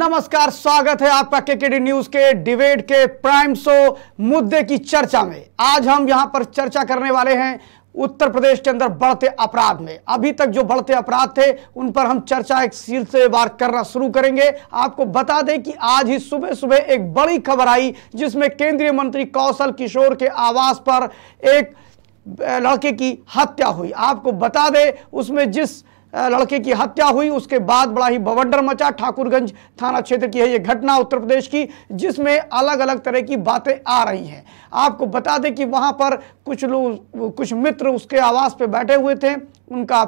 नमस्कार, स्वागत है आपका केकेडी न्यूज के डिबेट के प्राइम शो मुद्दे की चर्चा में। आज हम यहां पर चर्चा करने वाले हैं उत्तर प्रदेश के अंदर बढ़ते अपराध में। अभी तक जो बढ़ते अपराध थे उन पर हम चर्चा एक सिलसिलेवार करना शुरू करेंगे। आपको बता दें कि आज ही सुबह सुबह एक बड़ी खबर आई जिसमें केंद्रीय मंत्री कौशल किशोर के आवास पर एक लड़के की हत्या हुई। आपको बता दें उसमें जिस लड़के की हत्या हुई उसके बाद बड़ा ही बवंडर मचा। ठाकुरगंज थाना क्षेत्र की है ये घटना उत्तर प्रदेश की, जिसमें अलग अलग तरह की बातें आ रही हैं। आपको बता दें कि वहां पर कुछ मित्र उसके आवास पे बैठे हुए थे, उनका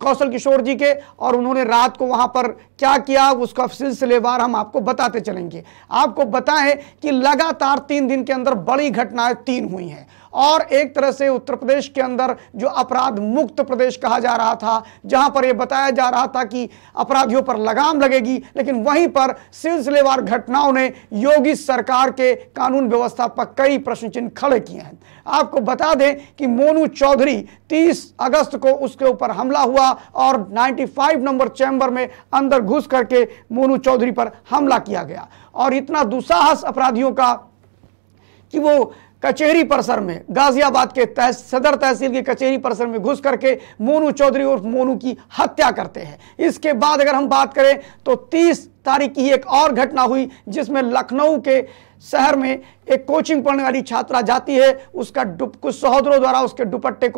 कौशल किशोर जी के, और उन्होंने रात को वहां पर क्या किया उसका सिलसिलेवार हम आपको बताते चलेंगे। आपको बताएं कि लगातार 3 दिन के अंदर बड़ी घटनाएं 3 हुई हैं और एक तरह से उत्तर प्रदेश के अंदर जो अपराध मुक्त प्रदेश कहा जा रहा था, जहां पर यह बताया जा रहा था कि अपराधियों पर लगाम लगेगी, लेकिन वहीं पर सिलसिलेवार घटनाओं ने योगी सरकार के कानून व्यवस्था पर कई प्रश्न चिन्ह खड़े किए हैं। आपको बता दें कि मोनू चौधरी 30 अगस्त को उसके ऊपर हमला हुआ और 95 नंबर चैम्बर में अंदर घुस करके मोनू चौधरी पर हमला किया गया। और इतना दुस्साहस अपराधियों का कि वो कचहरी परिसर में, गाजियाबाद के सदर तहसील की कचहरी परिसर में घुस करके मोनू चौधरी और मोनू की हत्या करते हैं। इसके बाद अगर हम बात करें तो 30 तारीख की एक और घटना हुई जिसमें लखनऊ के शहर में एक कोचिंग पढ़ने वाली छात्रा जाती है, उसका कुछ सहोदरों द्वारा उसके दुपट्टे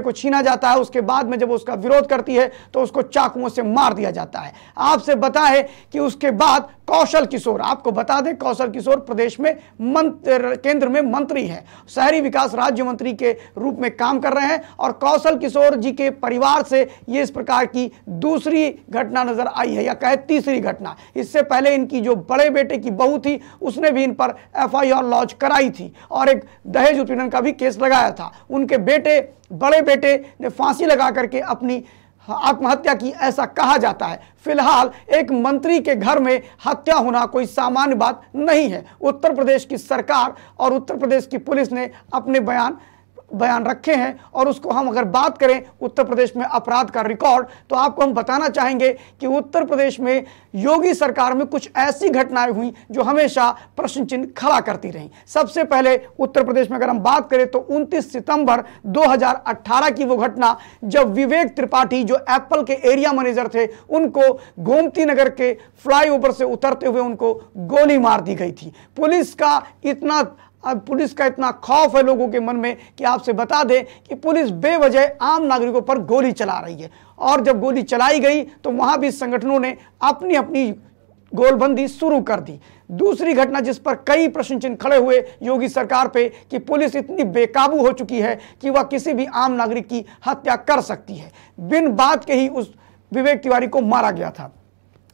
को छीना जाता है। उसके बाद में जब उसका विरोध करती है तो उसको चाकुओं से मार दिया जाता है। आपसे बताएं कि उसके बाद कौशल किशोर, आपको बता दें कौशल किशोर प्रदेश में केंद्र में मंत्री हैं, शहरी विकास राज्य मंत्री के रूप में काम कर रहे हैं। और कौशल किशोर जी के परिवार से ये इस प्रकार की दूसरी घटना नजर आई है, या कहे तीसरी घटना। इससे पहले इनकी जो बड़े बेटे की बहू थी उसने भी इन पर FIR लॉन्च कराई थी और एक दहेज उत्पीड़न का भी केस लगाया था। उनके बड़े बेटे ने फांसी लगा करके अपनी आत्महत्या की, ऐसा कहा जाता है। फिलहाल एक मंत्री के घर में हत्या होना कोई सामान्य बात नहीं है। उत्तर प्रदेश की सरकार और उत्तर प्रदेश की पुलिस ने अपने बयान रखे हैं। और उसको हम अगर बात करें उत्तर प्रदेश में अपराध का रिकॉर्ड, तो आपको हम बताना चाहेंगे कि उत्तर प्रदेश में योगी सरकार में कुछ ऐसी घटनाएं हुई जो हमेशा प्रश्न चिन्ह खड़ा करती रहीं। सबसे पहले उत्तर प्रदेश में अगर हम बात करें तो 29 सितंबर 2018 की वो घटना जब विवेक त्रिपाठी जो एप्पल के एरिया मैनेजर थे, उनको गोमती नगर के फ्लाईओवर से उतरते हुए उनको गोली मार दी गई थी। पुलिस का इतना खौफ है लोगों के मन में कि आपसे बता दें कि पुलिस बेवजह आम नागरिकों पर गोली चला रही है। और जब गोली चलाई गई तो वहां भी संगठनों ने अपनी अपनी गोलबंदी शुरू कर दी। दूसरी घटना जिस पर कई प्रश्न चिन्ह खड़े हुए योगी सरकार पे कि पुलिस इतनी बेकाबू हो चुकी है कि वह किसी भी आम नागरिक की हत्या कर सकती है। बिन बात के ही उस विवेक तिवारी को मारा गया था।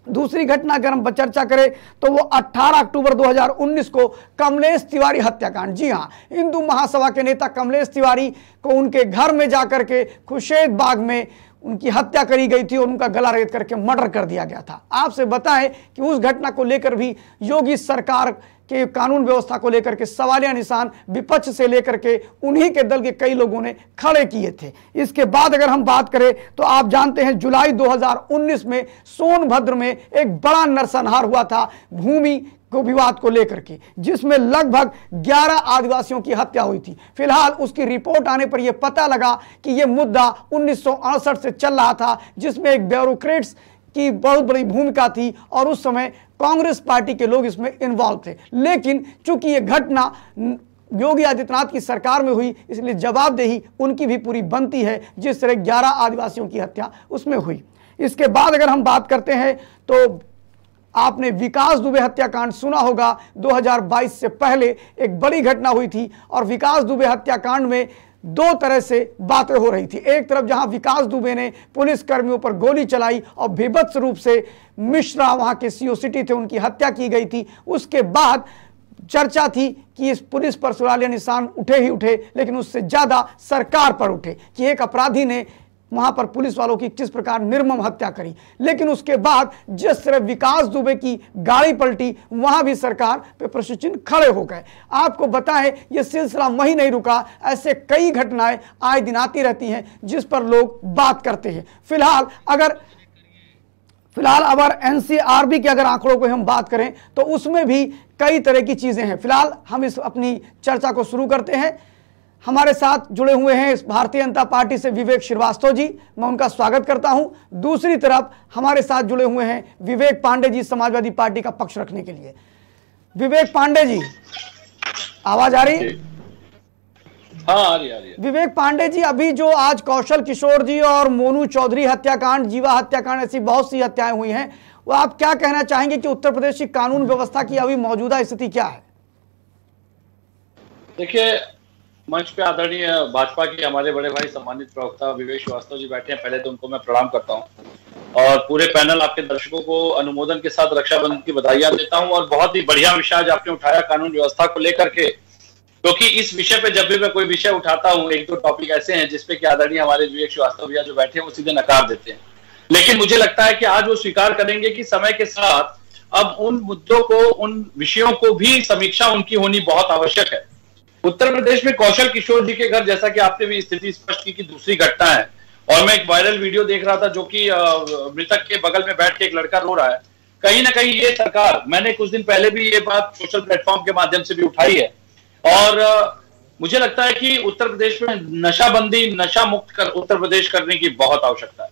दूसरी घटना अगर हम चर्चा करें तो वो 18 अक्टूबर 2019 को कमलेश तिवारी हत्याकांड। जी हाँ, हिंदू महासभा के नेता कमलेश तिवारी को उनके घर में जाकर के खुर्शीद बाग में उनकी हत्या करी गई थी और उनका गला रेत करके मर्डर कर दिया गया था। आपसे बताएं कि उस घटना को लेकर भी योगी सरकार के कानून व्यवस्था को लेकर के सवालिया निशान विपक्ष से लेकर के उन्हीं के दल के कई लोगों ने खड़े किए थे। इसके बाद अगर हम बात करें तो आप जानते हैं जुलाई 2019 में सोनभद्र में एक बड़ा नरसंहार हुआ था भूमि को विवाद को लेकर के, जिसमें लगभग 11 आदिवासियों की हत्या हुई थी। फिलहाल उसकी रिपोर्ट आने पर यह पता लगा कि यह मुद्दा 1968 से चल रहा था, जिसमें एक ब्यूरोक्रेट्स की बहुत बड़ी भूमिका थी और उस समय कांग्रेस पार्टी के लोग इसमें इन्वॉल्व थे। लेकिन चूंकि यह घटना योगी आदित्यनाथ की सरकार में हुई, इसलिए जवाबदेही उनकी भी पूरी बनती है जिस तरह 11 आदिवासियों की हत्या उसमें हुई। इसके बाद अगर हम बात करते हैं तो आपने विकास दुबे हत्याकांड सुना होगा। 2022 से पहले एक बड़ी घटना हुई थी और विकास दुबे हत्याकांड में 2 तरह से बातें हो रही थी। एक तरफ जहां विकास दुबे ने पुलिस कर्मियों पर गोली चलाई और भीभत्स रूप से मिश्रा वहां के CO सिटी थे, उनकी हत्या की गई थी। उसके बाद चर्चा थी कि इस पुलिस पर सवालिया निशान उठे ही उठे, लेकिन उससे ज्यादा सरकार पर उठे कि एक अपराधी ने वहां पर पुलिस वालों की किस प्रकार निर्मम हत्या करी। लेकिन उसके बाद जिस तरह विकास दुबे की गाड़ी पलटी, वहां भी सरकार पे प्रश्न चिन्ह खड़े हो गए। आपको बताएं यह सिलसिला वहीं नहीं रुका, ऐसे कई घटनाएं आए दिन आती रहती हैं जिस पर लोग बात करते हैं। फिलहाल अगर एनसीआरबी के अगर आंकड़ों को हम बात करें तो उसमें भी कई तरह की चीजें हैं। फिलहाल हम इस अपनी चर्चा को शुरू करते हैं। हमारे साथ जुड़े हुए हैं इस भारतीय जनता पार्टी से विवेक श्रीवास्तव जी, मैं उनका स्वागत करता हूं। दूसरी तरफ हमारे साथ जुड़े हुए हैं विवेक पांडे जी, समाजवादी पार्टी का पक्ष रखने के लिए। विवेक पांडे जी, आवाज आ रही? हाँ, आ रही। विवेक पांडे जी, अभी जो आज कौशल किशोर जी और मोनू चौधरी हत्याकांड, जीवा हत्याकांड, ऐसी बहुत सी हत्याएं हुई हैं, वो आप क्या कहना चाहेंगे कि उत्तर प्रदेश की कानून व्यवस्था की अभी मौजूदा स्थिति क्या है? देखिए, मंच पे आदरणीय भाजपा के हमारे बड़े भाई सम्मानित प्रवक्ता विवेक श्रीवास्तव जी बैठे हैं। पहले तो उनको मैं प्रणाम करता हूं और पूरे पैनल आपके दर्शकों को अनुमोदन के साथ रक्षाबंधन की बधाइयां देता हूं। और बहुत ही बढ़िया विषय आज आपने उठाया कानून व्यवस्था को लेकर के, क्योंकि इस विषय पे जब भी मैं कोई विषय उठाता हूं, एक दो टॉपिक ऐसे हैं जिसपे कि आदरणीय हमारे विवेक श्रीवास्तव भैया जो बैठे हैं वो सीधे नकार देते हैं, लेकिन मुझे लगता है कि आज वो स्वीकार करेंगे कि समय के साथ अब उन मुद्दों को, उन विषयों को भी समीक्षा उनकी होनी बहुत आवश्यक है। उत्तर प्रदेश में कौशल किशोर जी के घर, जैसा कि आपने भी स्थिति स्पष्ट की कि दूसरी घटना है, और मैं एक वायरल वीडियो देख रहा था जो कि मृतक के बगल में बैठ के एक लड़का रो रहा है। कहीं ना कहीं ये सरकार, मैंने कुछ दिन पहले भी ये बात सोशल प्लेटफॉर्म के माध्यम से भी उठाई है, और मुझे लगता है कि उत्तर प्रदेश में नशाबंदी, नशा मुक्त कर उत्तर प्रदेश करने की बहुत आवश्यकता है।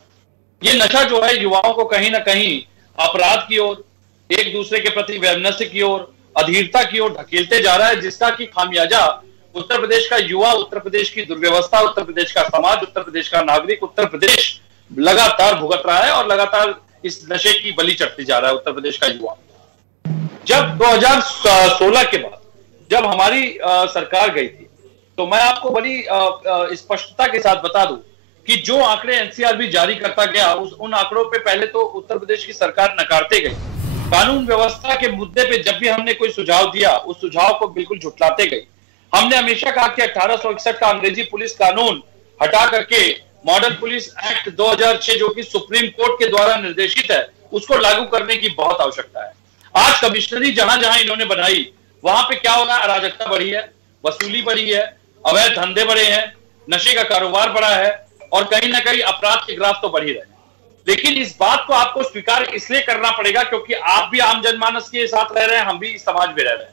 ये नशा जो है युवाओं को कहीं ना कहीं अपराध की ओर, एक दूसरे के प्रति वैमनस्य की ओर, अधीरता की ओर धकेलते जा रहा है, जिसका कि खामियाजा उत्तर प्रदेश का युवा, उत्तर प्रदेश की दुर्व्यवस्था, उत्तर प्रदेश का समाज, उत्तर प्रदेश का नागरिक, उत्तर प्रदेश लगातार भुगत रहा है और लगातार इस नशे की बलि चढ़ती जा रहा है उत्तर प्रदेश का युवा। जब 2016 के बाद जब हमारी सरकार गई थी, तो मैं आपको बड़ी स्पष्टता के साथ बता दूं कि जो आंकड़े एनसीआरबी जारी करता गया, उन आंकड़ों पे पहले तो उत्तर प्रदेश की सरकार नकारते गई। कानून व्यवस्था के मुद्दे पे जब भी हमने कोई सुझाव दिया, उस सुझाव को बिल्कुल झुठलाते गई। हमने हमेशा कहा कि 1861 का अंग्रेजी पुलिस कानून हटा करके मॉडल पुलिस एक्ट 2006 जो कि सुप्रीम कोर्ट के द्वारा निर्देशित है, उसको लागू करने की बहुत आवश्यकता है। आज कमिश्नरी जहां जहां इन्होंने बनाई, वहां पे क्या हो रहा है? अराजकता बढ़ी है, वसूली बढ़ी है, अवैध धंधे बढ़े हैं, नशे का कारोबार बढ़ा है, और कहीं ना कहीं अपराध के ग्राफ तो बढ़ ही रहे हैं। लेकिन इस बात को आपको स्वीकार इसलिए करना पड़ेगा क्योंकि आप भी आम जनमानस के साथ रह रहे हैं, हम भी इस समाज में रह रहे हैं।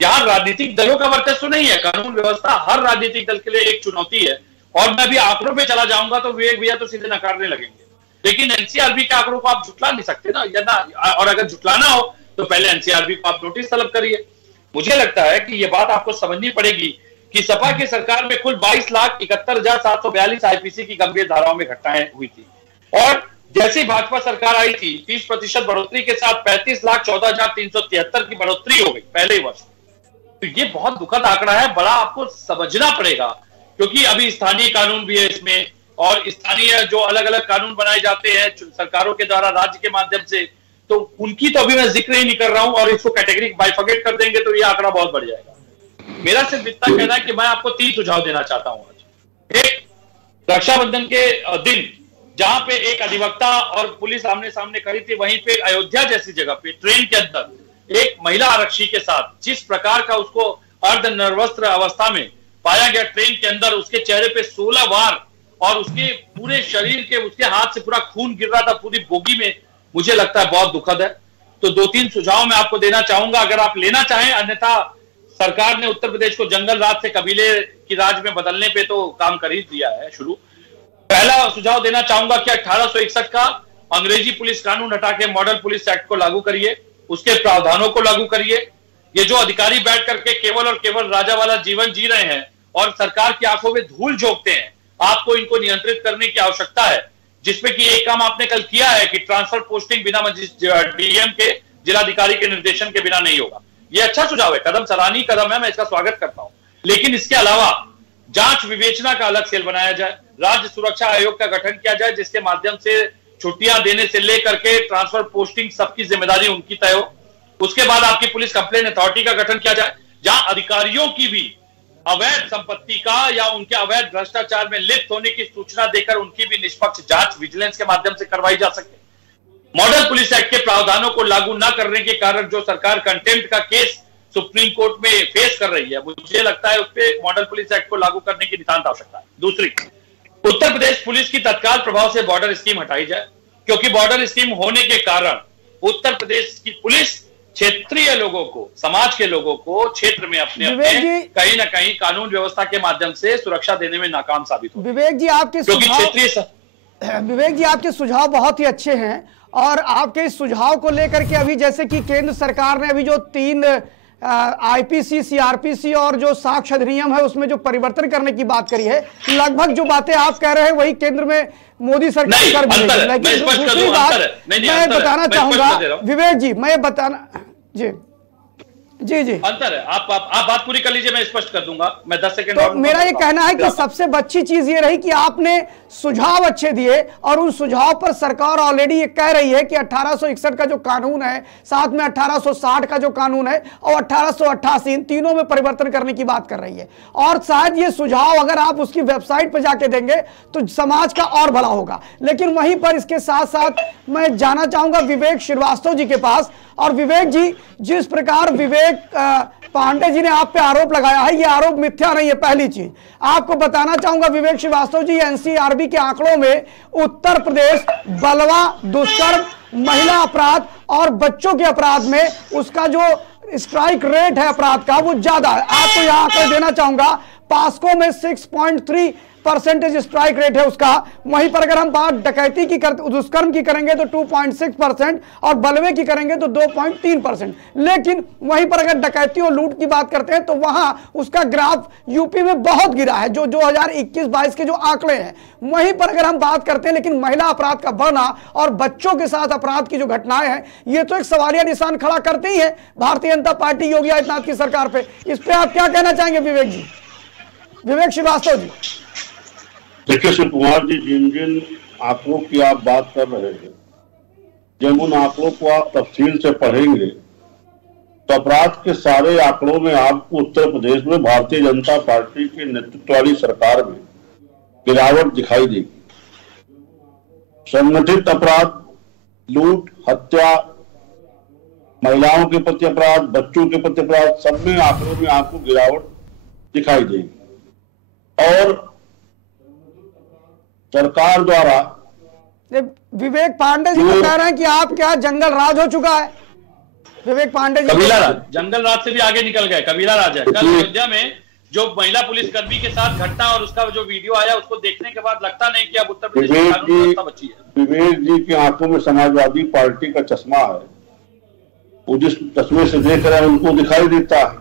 यहाँ राजनीतिक दलों का वर्चस्व नहीं है। कानून व्यवस्था हर राजनीतिक दल के लिए एक चुनौती है, और मैं भी आंकड़ों पे चला जाऊंगा तो विवेक भैया तो सीधे नकारने लगेंगे, लेकिन एनसीआरबी के आंकड़ों को आप झुटला नहीं सकते ना, या ना, और अगर झुटलाना हो तो पहले एनसीआरबी को आप नोटिस तलब करिए। मुझे लगता है कि यह बात आपको समझनी पड़ेगी कि सपा की सरकार में कुल 22,71,742 आईपीसी की गंभीर धाराओं में घटनाएं हुई थी, और जैसी भाजपा सरकार आई थी 30% बढ़ोतरी के साथ 35,14,373 की बढ़ोतरी हो गई पहले ही वर्ष। तो ये बहुत दुखद आंकड़ा है, बड़ा आपको समझना पड़ेगा, क्योंकि अभी स्थानीय कानून भी है इसमें, और स्थानीय जो अलग अलग कानून बनाए जाते हैं सरकारों के द्वारा राज्य के माध्यम से, तो उनकी तो अभी मैं जिक्र ही नहीं कर रहा हूं, और इसको कैटेगरी बाइफर्केट कर देंगे तो ये आंकड़ा बहुत बढ़ जाएगा। मेरा सिर्फ इतना कहना है कि मैं आपको 3 सुझाव देना चाहता हूं आज। एक, रक्षाबंधन के दिन जहां पे एक अधिवक्ता और पुलिस आमने सामने खड़ी थी, वहीं पे अयोध्या जैसी जगह पे ट्रेन के अंदर एक महिला आरक्षी के साथ जिस प्रकार का उसको अर्ध निर्वस्त्र अवस्था में पाया गया ट्रेन के अंदर, उसके चेहरे पे 16 वार और उसके पूरे शरीर के, उसके हाथ से पूरा खून गिर रहा था पूरी बोगी में, मुझे लगता है बहुत दुखद है। तो 2-3 सुझाव मैं आपको देना चाहूंगा, अगर आप लेना चाहें, अन्यथा सरकार ने उत्तर प्रदेश को जंगल राज से कबीले की राज में बदलने पे तो काम कर ही दिया है शुरू। पहला सुझाव देना चाहूंगा कि 1861 का अंग्रेजी पुलिस कानून हटा के मॉडल पुलिस एक्ट को लागू करिए, उसके प्रावधानों को लागू करिए। ये जो अधिकारी बैठ करके केवल और केवल राजा वाला जीवन जी रहे हैं और सरकार की आंखों में धूल झोंकते हैं, आपको इनको नियंत्रित करने की आवश्यकता है, जिसमें कि एक काम आपने कल किया है कि ट्रांसफर पोस्टिंग बिना डीएम के, जिलाधिकारी के निर्देशन के बिना नहीं होगा। ये अच्छा सुझाव है, कदम सराहनीय कदम है, मैं इसका स्वागत करता हूं। लेकिन इसके अलावा जांच विवेचना का अलग सेल बनाया जाए, राज्य सुरक्षा आयोग का गठन किया जाए, जिसके माध्यम से छुट्टियां देने से लेकर के ट्रांसफर पोस्टिंग सबकी जिम्मेदारी उनकी तय हो। उसके बाद आपकी पुलिस कंप्लेन अथॉरिटी का गठन किया जाए, जहां अधिकारियों की भी अवैध संपत्ति का या उनके अवैध भ्रष्टाचार में लिप्त होने की सूचना देकर उनकी भी निष्पक्ष जांच विजिलेंस के माध्यम से करवाई जा सके। मॉडल पुलिस एक्ट के प्रावधानों को लागू न करने के कारण जो सरकार कंटेम्प्ट का केस सुप्रीम कोर्ट में फेस कर रही है, मुझे लगता है उस पर मॉडल पुलिस एक्ट को लागू करने की नितांत आवश्यकता है। दूसरी, उत्तर प्रदेश पुलिस की तत्काल प्रभाव से बॉर्डर स्कीम हटाई जाए, क्योंकि बॉर्डर स्कीम होने के कारण उत्तर प्रदेश की पुलिस क्षेत्रीय लोगों को, समाज के लोगों को क्षेत्र में अपने कहीं ना कहीं कानून व्यवस्था के माध्यम से सुरक्षा देने में नाकाम साबित हो। विवेक जी आपके सुझाव बहुत ही अच्छे हैं, और आपके इस सुझाव को लेकर के अभी जैसे कि केंद्र सरकार ने अभी जो 3 आईपीसी, सीआरपीसी और जो साक्ष्य अधिनियम है उसमें जो परिवर्तन करने की बात करी है, लगभग जो बातें आप कह रहे हैं वही केंद्र में मोदी सरकार कर भी है। लेकिन दूसरी बात मैं बताना चाहूंगा विवेक जी, मैं बताना जी जी जी अंतर है। आप बात पूरी कर लीजिए, मैं स्पष्ट कर दूंगा। मैं 10 सेकंड। तो मेरा ये कहना है कि सबसे अच्छी चीज ये रही कि आपने सुझाव अच्छे दिए, और उन सुझाव पर सरकार ऑलरेडी ये कह रही है कि 1861 का जो कानून है, साथ में 1860 का जो कानून है और 1888, इन तीनों में परिवर्तन करने की बात कर रही है। और शायद ये सुझाव अगर आप उसकी वेबसाइट पर जाके देंगे तो समाज का और भला होगा। लेकिन वहीं पर इसके साथ साथ मैं जाना चाहूंगा विवेक श्रीवास्तव जी के पास। और विवेक जी, जिस प्रकार विवेक पांडे जी ने आप पे आरोप लगाया है, ये आरोप मिथ्या नहीं है। पहली चीज आपको बताना चाहूंगा विवेक श्रीवास्तव जी, एनसीआरबी के आंकड़ों में उत्तर प्रदेश बलवा, दुष्कर्म, महिला अपराध और बच्चों के अपराध में उसका जो स्ट्राइक रेट है अपराध का वो ज्यादा है। आपको यहाँ आंकड़े देना चाहूंगा, पास्को में 6.3% स्ट्राइक रेट है उसका। वहीं पर अगर हम बात डकैती की दुष्कर्म की करेंगे तो 2.6% और बलवे की करेंगे तो 2.3%। लेकिन वहीं पर अगर डकैती और लूट की बात करते हैं तो वहां उसका ग्राफ यूपी में बहुत गिरा है, जो 2021-22 के जो आंकड़े हैं। वहीं पर अगर हम बात करते हैं, लेकिन महिला अपराध का बढ़ना और बच्चों के साथ अपराध की जो घटनाएं हैं, ये तो एक सवालिया निशान खड़ा करते ही है भारतीय जनता पार्टी योगी आदित्यनाथ की सरकार पे। इस पे आप क्या कहना चाहेंगे विवेक जी, विवेक श्रीवास्तव जी? देखिए शिव कुमार जी, जिन जिन आंकड़ों की आप बात कर रहे हैं, जब उन आंकड़ों को आप तफसील से पढ़ेंगे तो अपराध के सारे आंकड़ों में आपको उत्तर प्रदेश में भारतीय जनता पार्टी के नेतृत्व वाली सरकार में गिरावट दिखाई देगी। संगठित अपराध, लूट, हत्या, महिलाओं के प्रति अपराध, बच्चों के प्रति अपराध, सब में आंकड़ों में आपको गिरावट दिखाई देगी। और सरकार द्वारा विवेक पांडे जी बता रहे हैं कि आप क्या जंगल राज हो चुका है। विवेक पांडे जी कबीला राज, जंगल राज से भी आगे निकल गए, कबीला राज है। कल अयोध्या में जो महिला पुलिसकर्मी के साथ घटना और उसका जो वीडियो आया, उसको देखने के बाद लगता नहीं कि अब उत्तर प्रदेश में कानून व्यवस्था बची है। विवेक जी की आंखों में समाजवादी पार्टी का चश्मा है, वो जिस चश्मे से देख रहे हैं उनको दिखाई देता है।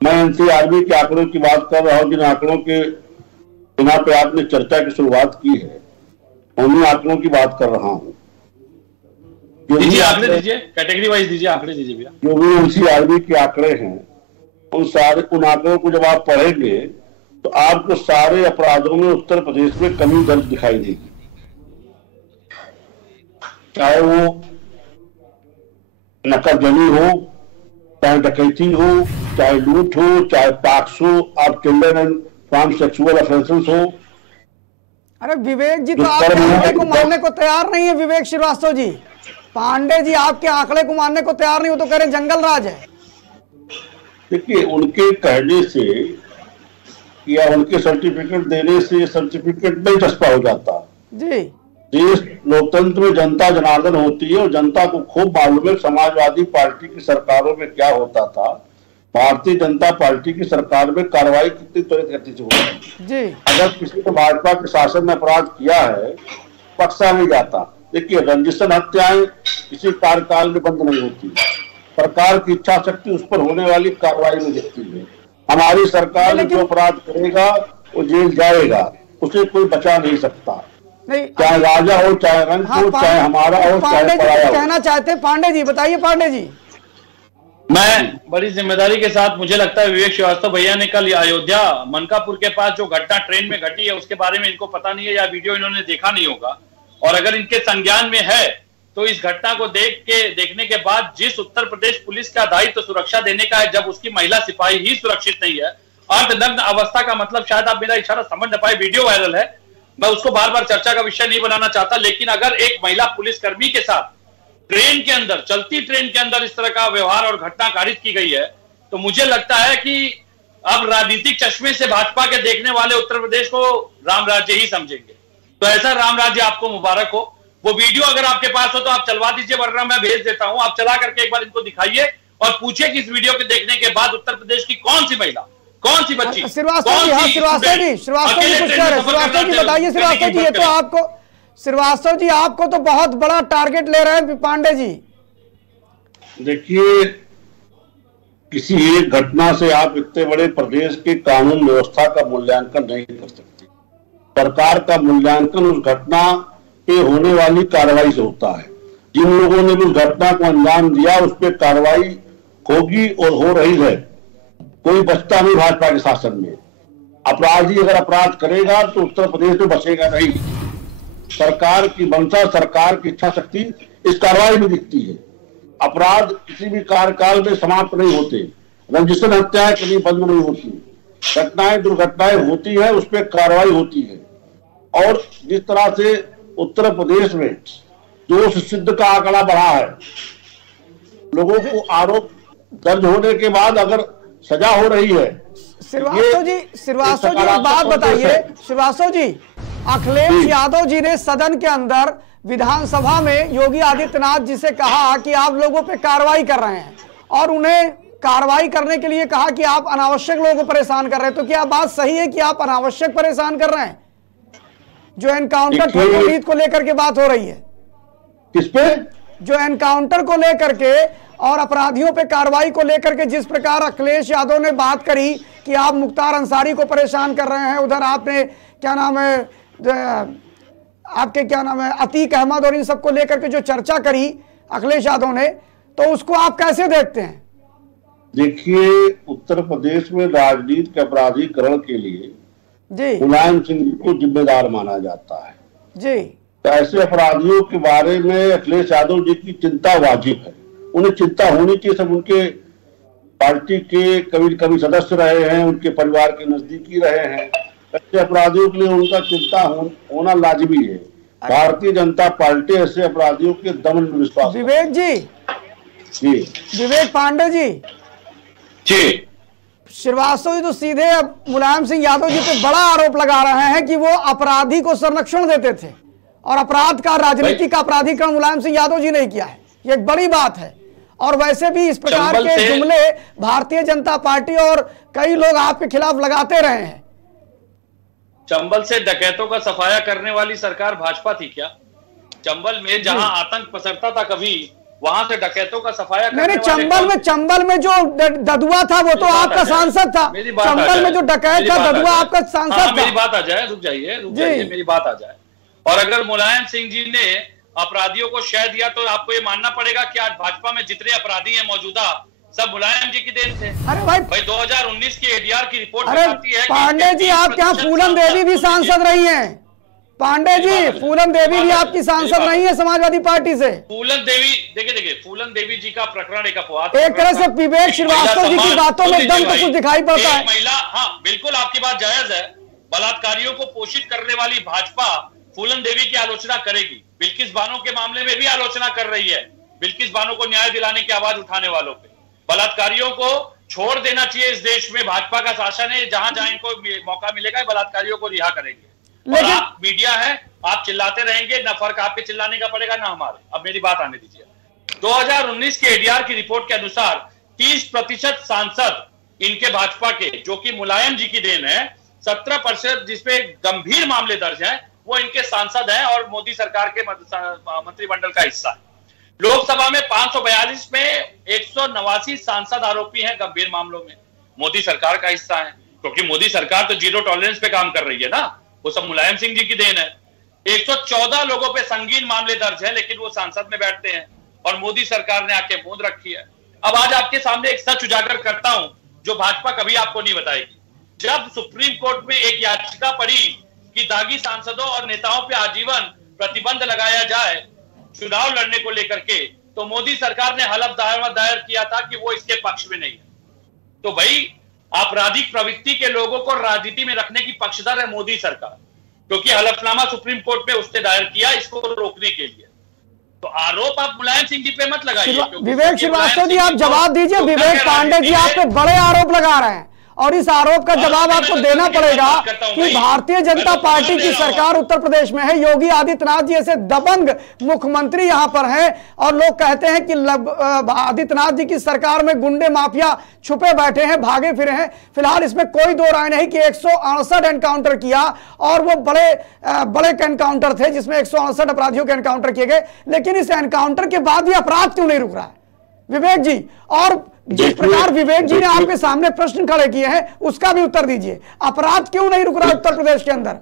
मैं एनसीआरबी के आंकड़ों की बात कर रहा हूँ, जिन आंकड़ों के बिना पे आपने चर्चा की शुरुआत की है, उन्हीं आंकड़ों की बात कर रहा हूँ। दीजिए आंकड़े, दीजिए कैटेगरी वाइज दीजिए आंकड़े, दीजिए भैया। जो भी एनसीआरबी के आंकड़े हैं, उन आंकड़ों को जब आप पढ़ेंगे तो आपको सारे अपराधों में उत्तर प्रदेश में कमी दर्ज दिखाई देगी। चाहे वो नकदजनी हो, चाहे डकैती हो, चाहे लूट हो, चाहे पॉक्सो और children and from sexual offences हो। अरे विवेक जी, तो आप आंकड़े को मानने को तैयार नहीं है। विवेक श्रीवास्तव जी, पांडे जी आपके आंकड़े को मानने को तैयार नहीं हो तो कह रहे जंगल राज है। देखिए, उनके कहने से या उनके सर्टिफिकेट देने से सर्टिफिकेट नहीं चस्पा हो जाता जी। देश लोकतंत्र में जनता जनार्दन होती है और जनता को खूब मालूम है समाजवादी पार्टी की सरकारों में क्या होता था, भारतीय जनता पार्टी की सरकार में कार्रवाई कितनी त्वरित गति से होती जी। अगर किसी ने भाजपा के शासन में अपराध किया है, बख्शा नहीं जाता। देखिए, रंजिशन हत्याएं किसी कार्यकाल में बंद नहीं होती, सरकार की इच्छा शक्ति उस पर होने वाली कार्रवाई में दिखती है। हमारी सरकार में जो अपराध करेगा वो जेल जाएगा, उसे कोई बचा नहीं सकता, चाहे राजा हो, चाहे रंग हो, चाहे हमारा हो, चाहे पराया हो। कहना चाहते हैं पांडे जी, बताइए पांडे जी। मैं बड़ी जिम्मेदारी के साथ, मुझे लगता है विवेक श्रीवास्तव भैया ने कल अयोध्या मनकापुर के पास जो घटना ट्रेन में घटी है उसके बारे में इनको पता नहीं है या वीडियो इन्होंने देखा नहीं होगा, और अगर इनके संज्ञान में है तो इस घटना को देखने के बाद जिस उत्तर प्रदेश पुलिस का दायित्व सुरक्षा देने का है, जब उसकी महिला सिपाही ही सुरक्षित नहीं है, अर्धनग्न अवस्था का मतलब, शायद आप मेरा इशारा समझ न पाए, वीडियो वायरल है, मैं उसको बार बार चर्चा का विषय नहीं बनाना चाहता, लेकिन अगर एक महिला पुलिसकर्मी के साथ ट्रेन के अंदर, चलती ट्रेन के अंदर इस तरह का व्यवहार और घटना कारित की गई है, तो मुझे लगता है कि अब राजनीतिक चश्मे से भाजपा के देखने वाले उत्तर प्रदेश को राम राज्य ही समझेंगे। तो ऐसा राम राज्य आपको मुबारक हो। वो वीडियो अगर आपके पास हो तो आप चलवा दीजिए, वरना मैं भेज देता हूं। आप चला करके एक बार इनको दिखाइए और पूछिए कि इस वीडियो के देखने के बाद उत्तर प्रदेश की कौन सी महिला, कौन सी बच्ची, श्रीवास्तव जी, हाँ श्रीवास्तव जी कुछ कह रहे हैं। श्रीवास्तव जी बताइए, श्रीवास्तव जी ये तो आपको, श्रीवास्तव जी आपको तो बहुत बड़ा टारगेट ले रहे हैं पांडे जी। देखिए, किसी एक घटना से आप इतने बड़े प्रदेश के कानून व्यवस्था का मूल्यांकन नहीं कर सकते। सरकार का मूल्यांकन उस घटना पे होने वाली कार्रवाई से होता है। जिन लोगों ने उस घटना को अंजाम दिया उस पर कार्रवाई होगी और हो रही है। कोई बचता नहीं भाजपा के शासन में। अपराधी अगर अपराध करेगा तो उत्तर प्रदेश में बचेगा नहीं। सरकार की मंशा, सरकार की इच्छा शक्ति इस कार्रवाई में दिखती है। अपराध किसी भी कार्यकाल में समाप्त नहीं होते। रंजिशन हत्याएं कभी बंद नहीं होती। घटनाएं, दुर्घटनाएं होती है, उस पर कार्रवाई होती है। और जिस तरह से उत्तर प्रदेश में दोष सिद्ध का आंकड़ा बढ़ा है, लोगों को आरोप दर्ज होने के बाद अगर सजा हो रही है। श्रीवास्तव जी एक बात बताइए, श्रीवास्तव जी, अखिलेश यादव जी ने सदन के अंदर विधानसभा में योगी आदित्यनाथ जी से कहा कि आप लोगों पे कार्रवाई कर रहे हैं और उन्हें कार्रवाई करने के लिए कहा कि आप अनावश्यक लोगों को परेशान कर रहे हैं। तो क्या बात सही है कि आप अनावश्यक परेशान कर रहे हैं? जो एनकाउंटर ठोक को लेकर के बात हो रही है, किस पे? जो एनकाउंटर को लेकर के और अपराधियों पे कार्रवाई को लेकर के जिस प्रकार अखिलेश यादव ने बात करी कि आप मुख्तार अंसारी को परेशान कर रहे हैं, उधर आपने क्या नाम है, आपके क्या नाम है, अतीक अहमद और इन सबको लेकर के जो चर्चा करी अखिलेश यादव ने, तो उसको आप कैसे देखते हैं? देखिए, उत्तर प्रदेश में राजनीति के अपराधीकरण के लिए जी मुलायम सिंह जी को जिम्मेदार माना जाता है जी। तो ऐसे अपराधियों के बारे में अखिलेश यादव जी की चिंता वाजिब है। उन्हें चिंता होनी चाहिए। सब उनके पार्टी के कभी कभी सदस्य रहे हैं, उनके परिवार के नजदीकी रहे हैं। ऐसे अपराधियों के लिए उनका चिंता होना लाजमी है। भारतीय जनता पार्टी ऐसे अपराधियों के दमन में विश्वास। विवेक जी, विवेक पांडे जी, श्रीवास्तव जी तो सीधे अब मुलायम सिंह यादव जी पे बड़ा आरोप लगा रहे हैं कि वो अपराधी को संरक्षण देते थे और अपराध का, राजनीति का अपराधीकरण मुलायम सिंह यादव जी ने किया है। ये एक बड़ी बात है। और वैसे भी इस प्रकार के जुमले भारतीय जनता पार्टी और कई लोग आपके खिलाफ लगाते रहे हैं। चंबल से डकैतों का सफाया करने वाली सरकार भाजपा थी क्या? चंबल में जहां आतंक पसरता था कभी, वहां से डकैतों का सफाया करने वाले चंबल में जो ददुआ था वो तो आपका सांसद था। चंबल में जो डकैत था ददुआ आपका सांसद था। मेरी बात आ जाए, रुक जाइए मेरी बात आ जाए। और अगर मुलायम सिंह जी ने अपराधियों को शह दिया तो आपको ये मानना पड़ेगा कि आज भाजपा में जितने अपराधी हैं मौजूदा, सब मुलायम जी की देन से। अरे भाई 2019 की एडीआर की रिपोर्ट बताती है। पांडे जी, आपके यहाँ फूलन देवी भी सांसद रही हैं। पांडे जी, फूलन देवी भी आपकी सांसद नहीं है समाजवादी पार्टी से। फूलन देवी, देखिए फूलन देवी जी का प्रकरण एक अपवाद, एक तरह से विवेक श्रीवास्तव जी की बातों में एकदम तो कुछ दिखाई पड़ता है। महिला, हाँ बिल्कुल आपकी बात जायज है। बलात्कारियों को पोषित करने वाली भाजपा फूलन देवी की आलोचना करेगी। बिल्किस बानो के मामले में भी आलोचना कर रही है। बिल्किस बानो को न्याय दिलाने की आवाज उठाने वालों पे। बलात्कारियों को छोड़ देना चाहिए। इस देश में भाजपा का शासन है, जहां जहां इनको मौका मिलेगा बलात्कारियों को रिहा करेंगे। और आप मीडिया है, आप चिल्लाते रहेंगे, ना फर्क आपके चिल्लाने का पड़ेगा ना हमारे। अब मेरी बात आने दीजिए। 2019 के एडीआर की रिपोर्ट के अनुसार 30% सांसद इनके भाजपा के, जो कि मुलायम जी की देन है, 17% जिसपे गंभीर मामले दर्ज हैं, वो इनके सांसद हैं और मोदी सरकार के मंत्रिमंडल का हिस्सा है। लोकसभा में 542 में 189 सांसद आरोपी हैं गंभीर मामलों में, मोदी सरकार का हिस्सा है। क्योंकि मोदी सरकार तो जीरो टॉलरेंस पे काम कर रही है ना, वो सब मुलायम सिंह जी की देन है। 114 लोगों पे संगीन मामले दर्ज है, लेकिन वो संसद में बैठते हैं और मोदी सरकार ने आके मूंद रखी है। अब आज आपके सामने एक सच उजागर करता हूं जो भाजपा कभी आपको नहीं बताएगी। जब सुप्रीम कोर्ट में एक याचिका पड़ी कि दागी सांसदों और नेताओं पे आजीवन प्रतिबंध लगाया जाए चुनाव लड़ने को लेकर के, तो मोदी सरकार ने हलफनामा दायर किया था कि वो इसके पक्ष में नहीं है। तो भाई आपराधिक प्रवृत्ति के लोगों को राजनीति में रखने की पक्षधर है मोदी सरकार, क्योंकि हलफनामा सुप्रीम कोर्ट में उसने दायर किया इसको रोकने के लिए। तो आरोप आप मुलायम सिंह जी पे मत लगाइए। विवेक श्रीवास्तव जी आप जवाब दीजिए। विवेक पांडे जी आप पे बड़े आरोप लगा रहे हैं और इस आरोप का जवाब आपको देना पड़ेगा कि भारतीय जनता पार्टी की सरकार उत्तर प्रदेश में है, योगी आदित्यनाथ जी ऐसे दबंग मुख्यमंत्री यहां पर हैं और लोग कहते हैं कि आदित्यनाथ जी की सरकार में गुंडे माफिया छुपे बैठे हैं, भागे फिरे हैं। फिलहाल इसमें कोई दो राय नहीं कि 168 एनकाउंटर किया और वो बड़े एनकाउंटर थे जिसमें 168 अपराधियों के एनकाउंटर किए गए, लेकिन इस एनकाउंटर के बाद भी अपराध क्यों नहीं रुक रहा है विवेक जी? और जिस प्रकार विवेक जी ने आपके सामने प्रश्न खड़े किए हैं उसका भी उत्तर दीजिए, अपराध क्यों नहीं रुक रहा उत्तर प्रदेश के अंदर?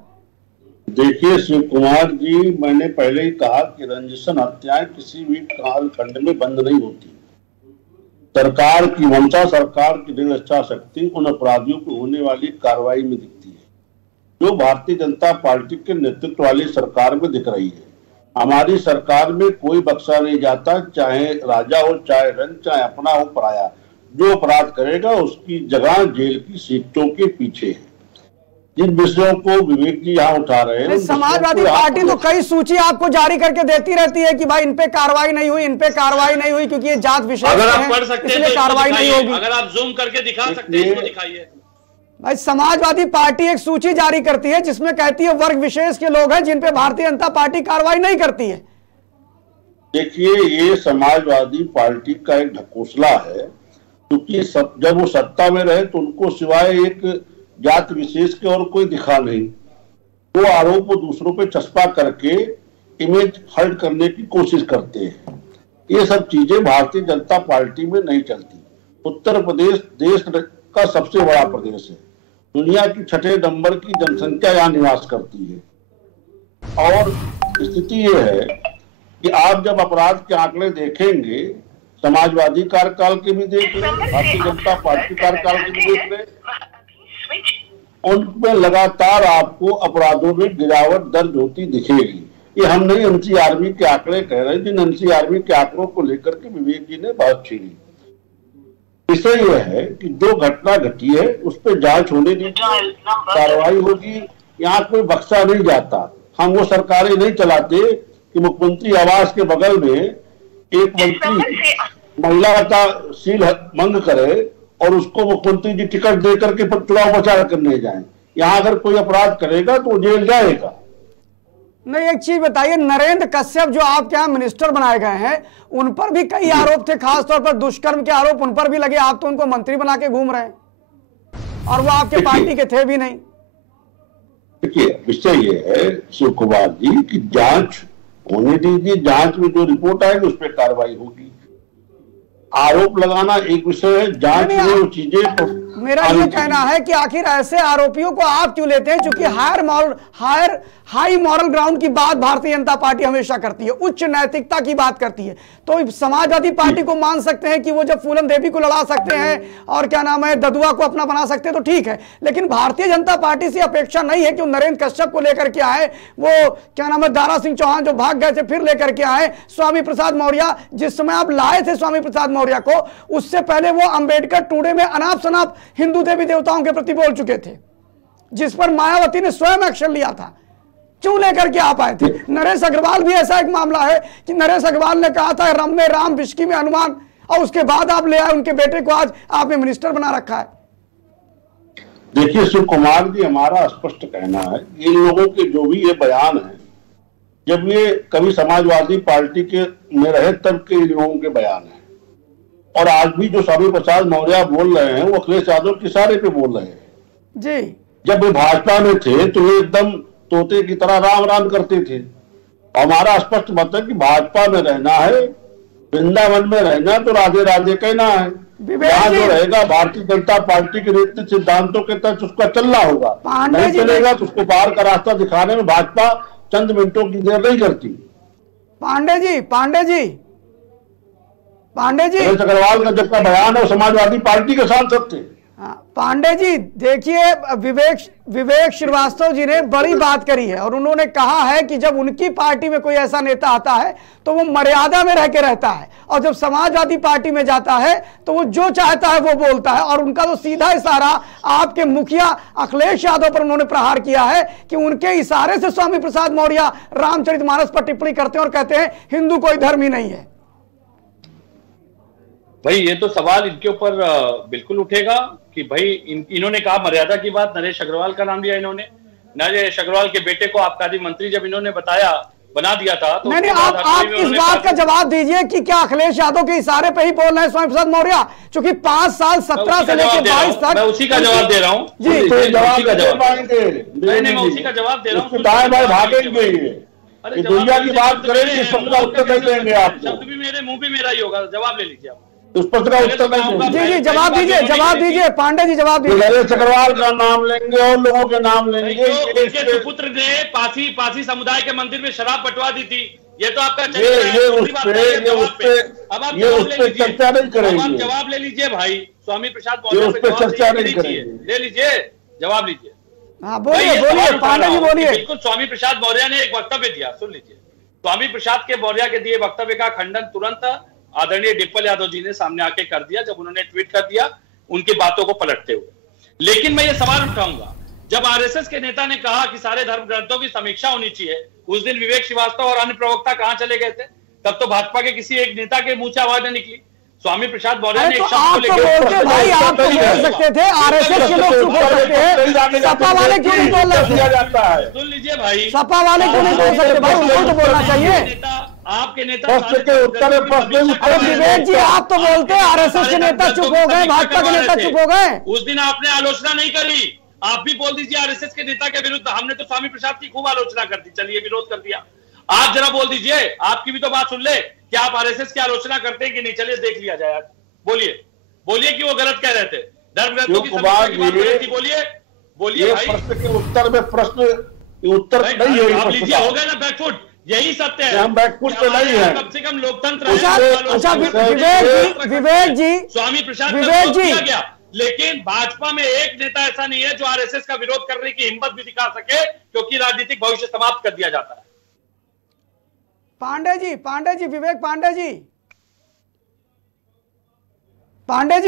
देखिए शिव कुमार जी, मैंने पहले ही कहा कि रंजिशन हत्याएं किसी भी कालखंड में बंद नहीं होती। सरकार की मंशा, सरकार की दृढ़ इच्छा शक्ति उन अपराधियों को होने वाली कार्रवाई में दिखती है, जो भारतीय जनता पार्टी के नेतृत्व वाली सरकार में दिख रही है। हमारी सरकार में कोई बख्शा नहीं जाता, चाहे राजा हो, चाहे रंग, चाहे अपना हो पराया। जो अपराध करेगा उसकी जगह जेल की सीटों के पीछे है। जिन विषयों को विवेक जी यहाँ उठा रहे हैं, समाजवादी पार्टी तो कई सूची आपको जारी करके देती रहती है कि भाई इन पे कार्रवाई नहीं हुई, इन पे कार्रवाई नहीं हुई क्योंकि ये जात विषय है, इसलिए कार्रवाई नहीं होगी। अगर आप जूम करके दिखा सकते हैं, दिखाइए भाई। समाजवादी पार्टी एक सूची जारी करती है जिसमें कहती है वर्ग विशेष के लोग हैं जिन पे भारतीय जनता पार्टी कार्रवाई नहीं करती है। देखिए, ये समाजवादी पार्टी का एक ढकोसला है, क्योंकि जब वो सत्ता में रहे तो उनको सिवाय एक जात विशेष के और कोई दिखा नहीं। वो आरोप वो दूसरों पे चस्पा करके इमेज हर्ट करने की कोशिश करते हैं। ये सब चीजें भारतीय जनता पार्टी में नहीं चलती। उत्तर प्रदेश देश का सबसे बड़ा प्रदेश है, दुनिया की 6 नंबर की जनसंख्या यहाँ निवास करती है। और स्थिति ये है कि आप जब अपराध के आंकड़े देखेंगे, समाजवादी कार्यकाल के भी देख लें, भारतीय जनता पार्टी कार्यकाल के भी देख लें, उनमें लगातार आपको अपराधों में गिरावट दर्ज होती दिखेगी। ये हम नहीं, एनसीआरबी के आंकड़े कह रहे हैं, जिन एनसीआरबी के आंकड़ों को लेकर के विवेक जी ने बात छीनी। विषय यह है कि जो घटना घटी है उस पर जांच होने दीजिए, कार्रवाई होगी। यहाँ कोई बख्शा नहीं जाता। हम वो सरकारें नहीं चलाते कि मुख्यमंत्री आवास के बगल में एक मंत्री महिला का सील मंग करे और उसको मुख्यमंत्री जी टिकट दे करके चुनाव प्रचार करने जाएं। यहाँ अगर कोई अपराध करेगा तो जेल जाएगा। नहीं, एक चीज बताइए, नरेंद्र कश्यप जो आपके यहाँ मिनिस्टर बनाए गए हैं उन पर भी कई आरोप थे, खासतौर पर दुष्कर्म के आरोप उन पर भी लगे। आप तो उनको मंत्री बना के घूम रहे हैं और वो आपके पार्टी के थे भी नहीं। देखिए, विषय ये है शिव कुमार जी की जांच होने दीजिए, जांच में जो रिपोर्ट आएगी उस पर कार्रवाई होगी। आरोप लगाना एक विषय है, जांच में वो चीजें। मेरा ये कहना है कि आखिर ऐसे आरोपियों को आप क्यों लेते हैं, क्योंकि हाई मॉरल ग्राउंड की बात भारतीय जनता पार्टी हमेशा करती है, उच्च नैतिकता की बात करती है। तो समाजवादी पार्टी को मान सकते हैं कि वो जब फूलन देवी को लड़ा सकते हैं और क्या नाम है ददुआ को अपना बना सकते हैं तो ठीक है, लेकिन भारतीय जनता पार्टी से अपेक्षा नहीं है कि वो नरेंद्र कश्यप को लेकर के आए, वो क्या नाम है दारा सिंह चौहान जो भाग गए थे फिर लेकर के आए, स्वामी प्रसाद मौर्य जिस समय आप लाए थे स्वामी प्रसाद मौर्य को, उससे पहले वो अंबेडकर टुडे में अनाप शनाप हिंदू देवी देवताओं के प्रति बोल चुके थे, जिस पर मायावती ने स्वयं एक्शन लिया था। क्यों लेकर के आप आए थे? नरेश अग्रवाल भी ऐसा एक मामला है कि नरेश अग्रवाल ने कहा था रम में राम बिस्की में हनुमान, और उसके बाद आप ले आए उनके बेटे को, आज आपने मिनिस्टर बना रखा है। देखिए शिव कुमार जी, हमारा स्पष्ट कहना है इन लोगों के जो भी ये बयान है, जब ये कभी समाजवादी पार्टी के में रहे तब के इन लोगों के बयान है, और आज भी जो स्वामी प्रसाद मौर्य बोल रहे हैं वो अखिलेश यादव के इशारे पे बोल रहे हैं जी। जब वे भाजपा में थे तो ये एकदम तोते की तरह राम राम करते थे। हमारा स्पष्ट मत है कि भाजपा में रहना है, वृंदावन में रहना तो राधे राधे कहना है। यहाँ जो रहेगा भारतीय जनता पार्टी के नीति सिद्धांतों के तहत उसका चलना होगा, नहीं चलेगा तो उसको बाहर का रास्ता दिखाने में भाजपा चंद मिनटों की देर नहीं करती। पांडे जी अग्रवाल का जब का बयान है वो समाजवादी पार्टी के सांसद थे। पांडे जी देखिए, विवेक श्रीवास्तव जी ने बड़ी बात करी है और उन्होंने कहा है कि जब उनकी पार्टी में कोई ऐसा नेता आता है तो वो मर्यादा में रह के रहता है, और जब समाजवादी पार्टी में जाता है तो वो जो चाहता है वो बोलता है। और उनका तो सीधा इशारा आपके मुखिया अखिलेश यादव पर उन्होंने प्रहार किया है कि उनके इशारे से स्वामी प्रसाद मौर्य रामचरितमानस पर टिप्पणी करते हैं और कहते हैं हिंदू कोई धर्म ही नहीं है। भाई ये तो सवाल इनके ऊपर बिल्कुल उठेगा कि भाई इन्होंने कहा मर्यादा की बात, नरेश अग्रवाल का नाम लिया इन्होंने। नरेश अग्रवाल के बेटे को आबकारी मंत्री जब इन्होंने बना दिया था तो नहीं, आप इस बात का जवाब दीजिए कि क्या अखिलेश यादव के इशारे पे ही बोल रहे हैं स्वामी प्रसाद मौर्य, क्योंकि 5 साल 17 से लेकर 22 तक। मैं उसी का जवाब दे रहा हूँ जी, मैं उसी का जवाब दे रहा हूँ। अरे दुनिया की बात करें, इस प्रश्न का उत्तर नहीं देंगे आप। शब्द भी मेरे मुंह भी मेरा ही होगा, जवाब ले लीजिए आप। उस प्रश्न का उत्तर नहीं जी जी जवाब दीजिए पांडे जी, जवाब दीजिए। नरेश अग्रवाल का नाम लेंगे और लोगों के नाम लेंगे। उनके सुपुत्र ने पासी समुदाय के मंदिर में शराब बंटवा दी थी, ये तो आपका ये उस पे चर्चा नहीं करेंगे। अब जवाब ले लीजिए भाई, स्वामी प्रसाद मौर्य पे चर्चा नहीं करेंगे, ले लीजिए, जवाब लीजिए। हाँ बोलिए पांडे जी बोलिए। बिल्कुल, स्वामी प्रसाद मौर्य ने एक वक्तव्य दिया, सुन लीजिए। स्वामी प्रसाद के मौर्य के दिए वक्तव्य का खंडन तुरंत आदरणीय डिम्पल यादव जी ने सामने आके कर दिया जब उन्होंने ट्वीट कर दिया उनकी बातों को पलटते हुए। लेकिन मैं ये सवाल उठाऊंगा, जब आरएसएस के नेता ने कहा कि सारे धर्म ग्रंथों की समीक्षा होनी चाहिए, उस दिन विवेक श्रीवास्तव और अन्य प्रवक्ता कहां चले गए थे? तब तो भाजपा के किसी एक नेता के मुंह से आवाज नहीं निकली। स्वामी प्रसाद मौर्य ने एक शब्द को लेकर भाई आप तो बोल सकते थे, आरएसएस के लोग चुप हो सकते हैं, सपा वाले क्यों नहीं बोल रहे? सुन लीजिए भाई, सपा वाले क्यों नहीं बोल सकते भाई? उनको तो बोलना चाहिए। आपके नेता विवेक जी आप तो बोलते हैं आरएसएस के नेता चुप हो गए, भाजपा के नेता चुप हो गए। उस दिन आपने आलोचना नहीं करी, आप भी बोल दीजिए आरएसएस के नेता के विरुद्ध। हमने तो स्वामी प्रसाद की खूब आलोचना कर दी, चलिए विरोध कर दिया। आप जरा बोल दीजिए, आपकी भी तो बात सुन ले, क्या आप आरएसएस की आलोचना करते हैं कि नहीं? चलिए देख लिया जाए, बोलिए कि वो गलत कह रहे थे, धर्म ग्रंथों की समीक्षा की बात हो रही थी, बोलिए भाई। प्रश्न के उत्तर में प्रश्न उत्तर नहीं है, आप लीजिए, हो गया ना बैकफुट, यही सत्य है। हम बैकफुट पे नहीं है, कम से कम लोकतंत्र। अच्छा विवेक जी स्वामी प्रसाद विवेक जी गया, लेकिन भाजपा में एक नेता ऐसा नहीं है जो आरएसएस का विरोध करने की हिम्मत भी दिखा सके, क्योंकि राजनीतिक भविष्य समाप्त कर दिया जाता है। पांडे जी विवेक पांडे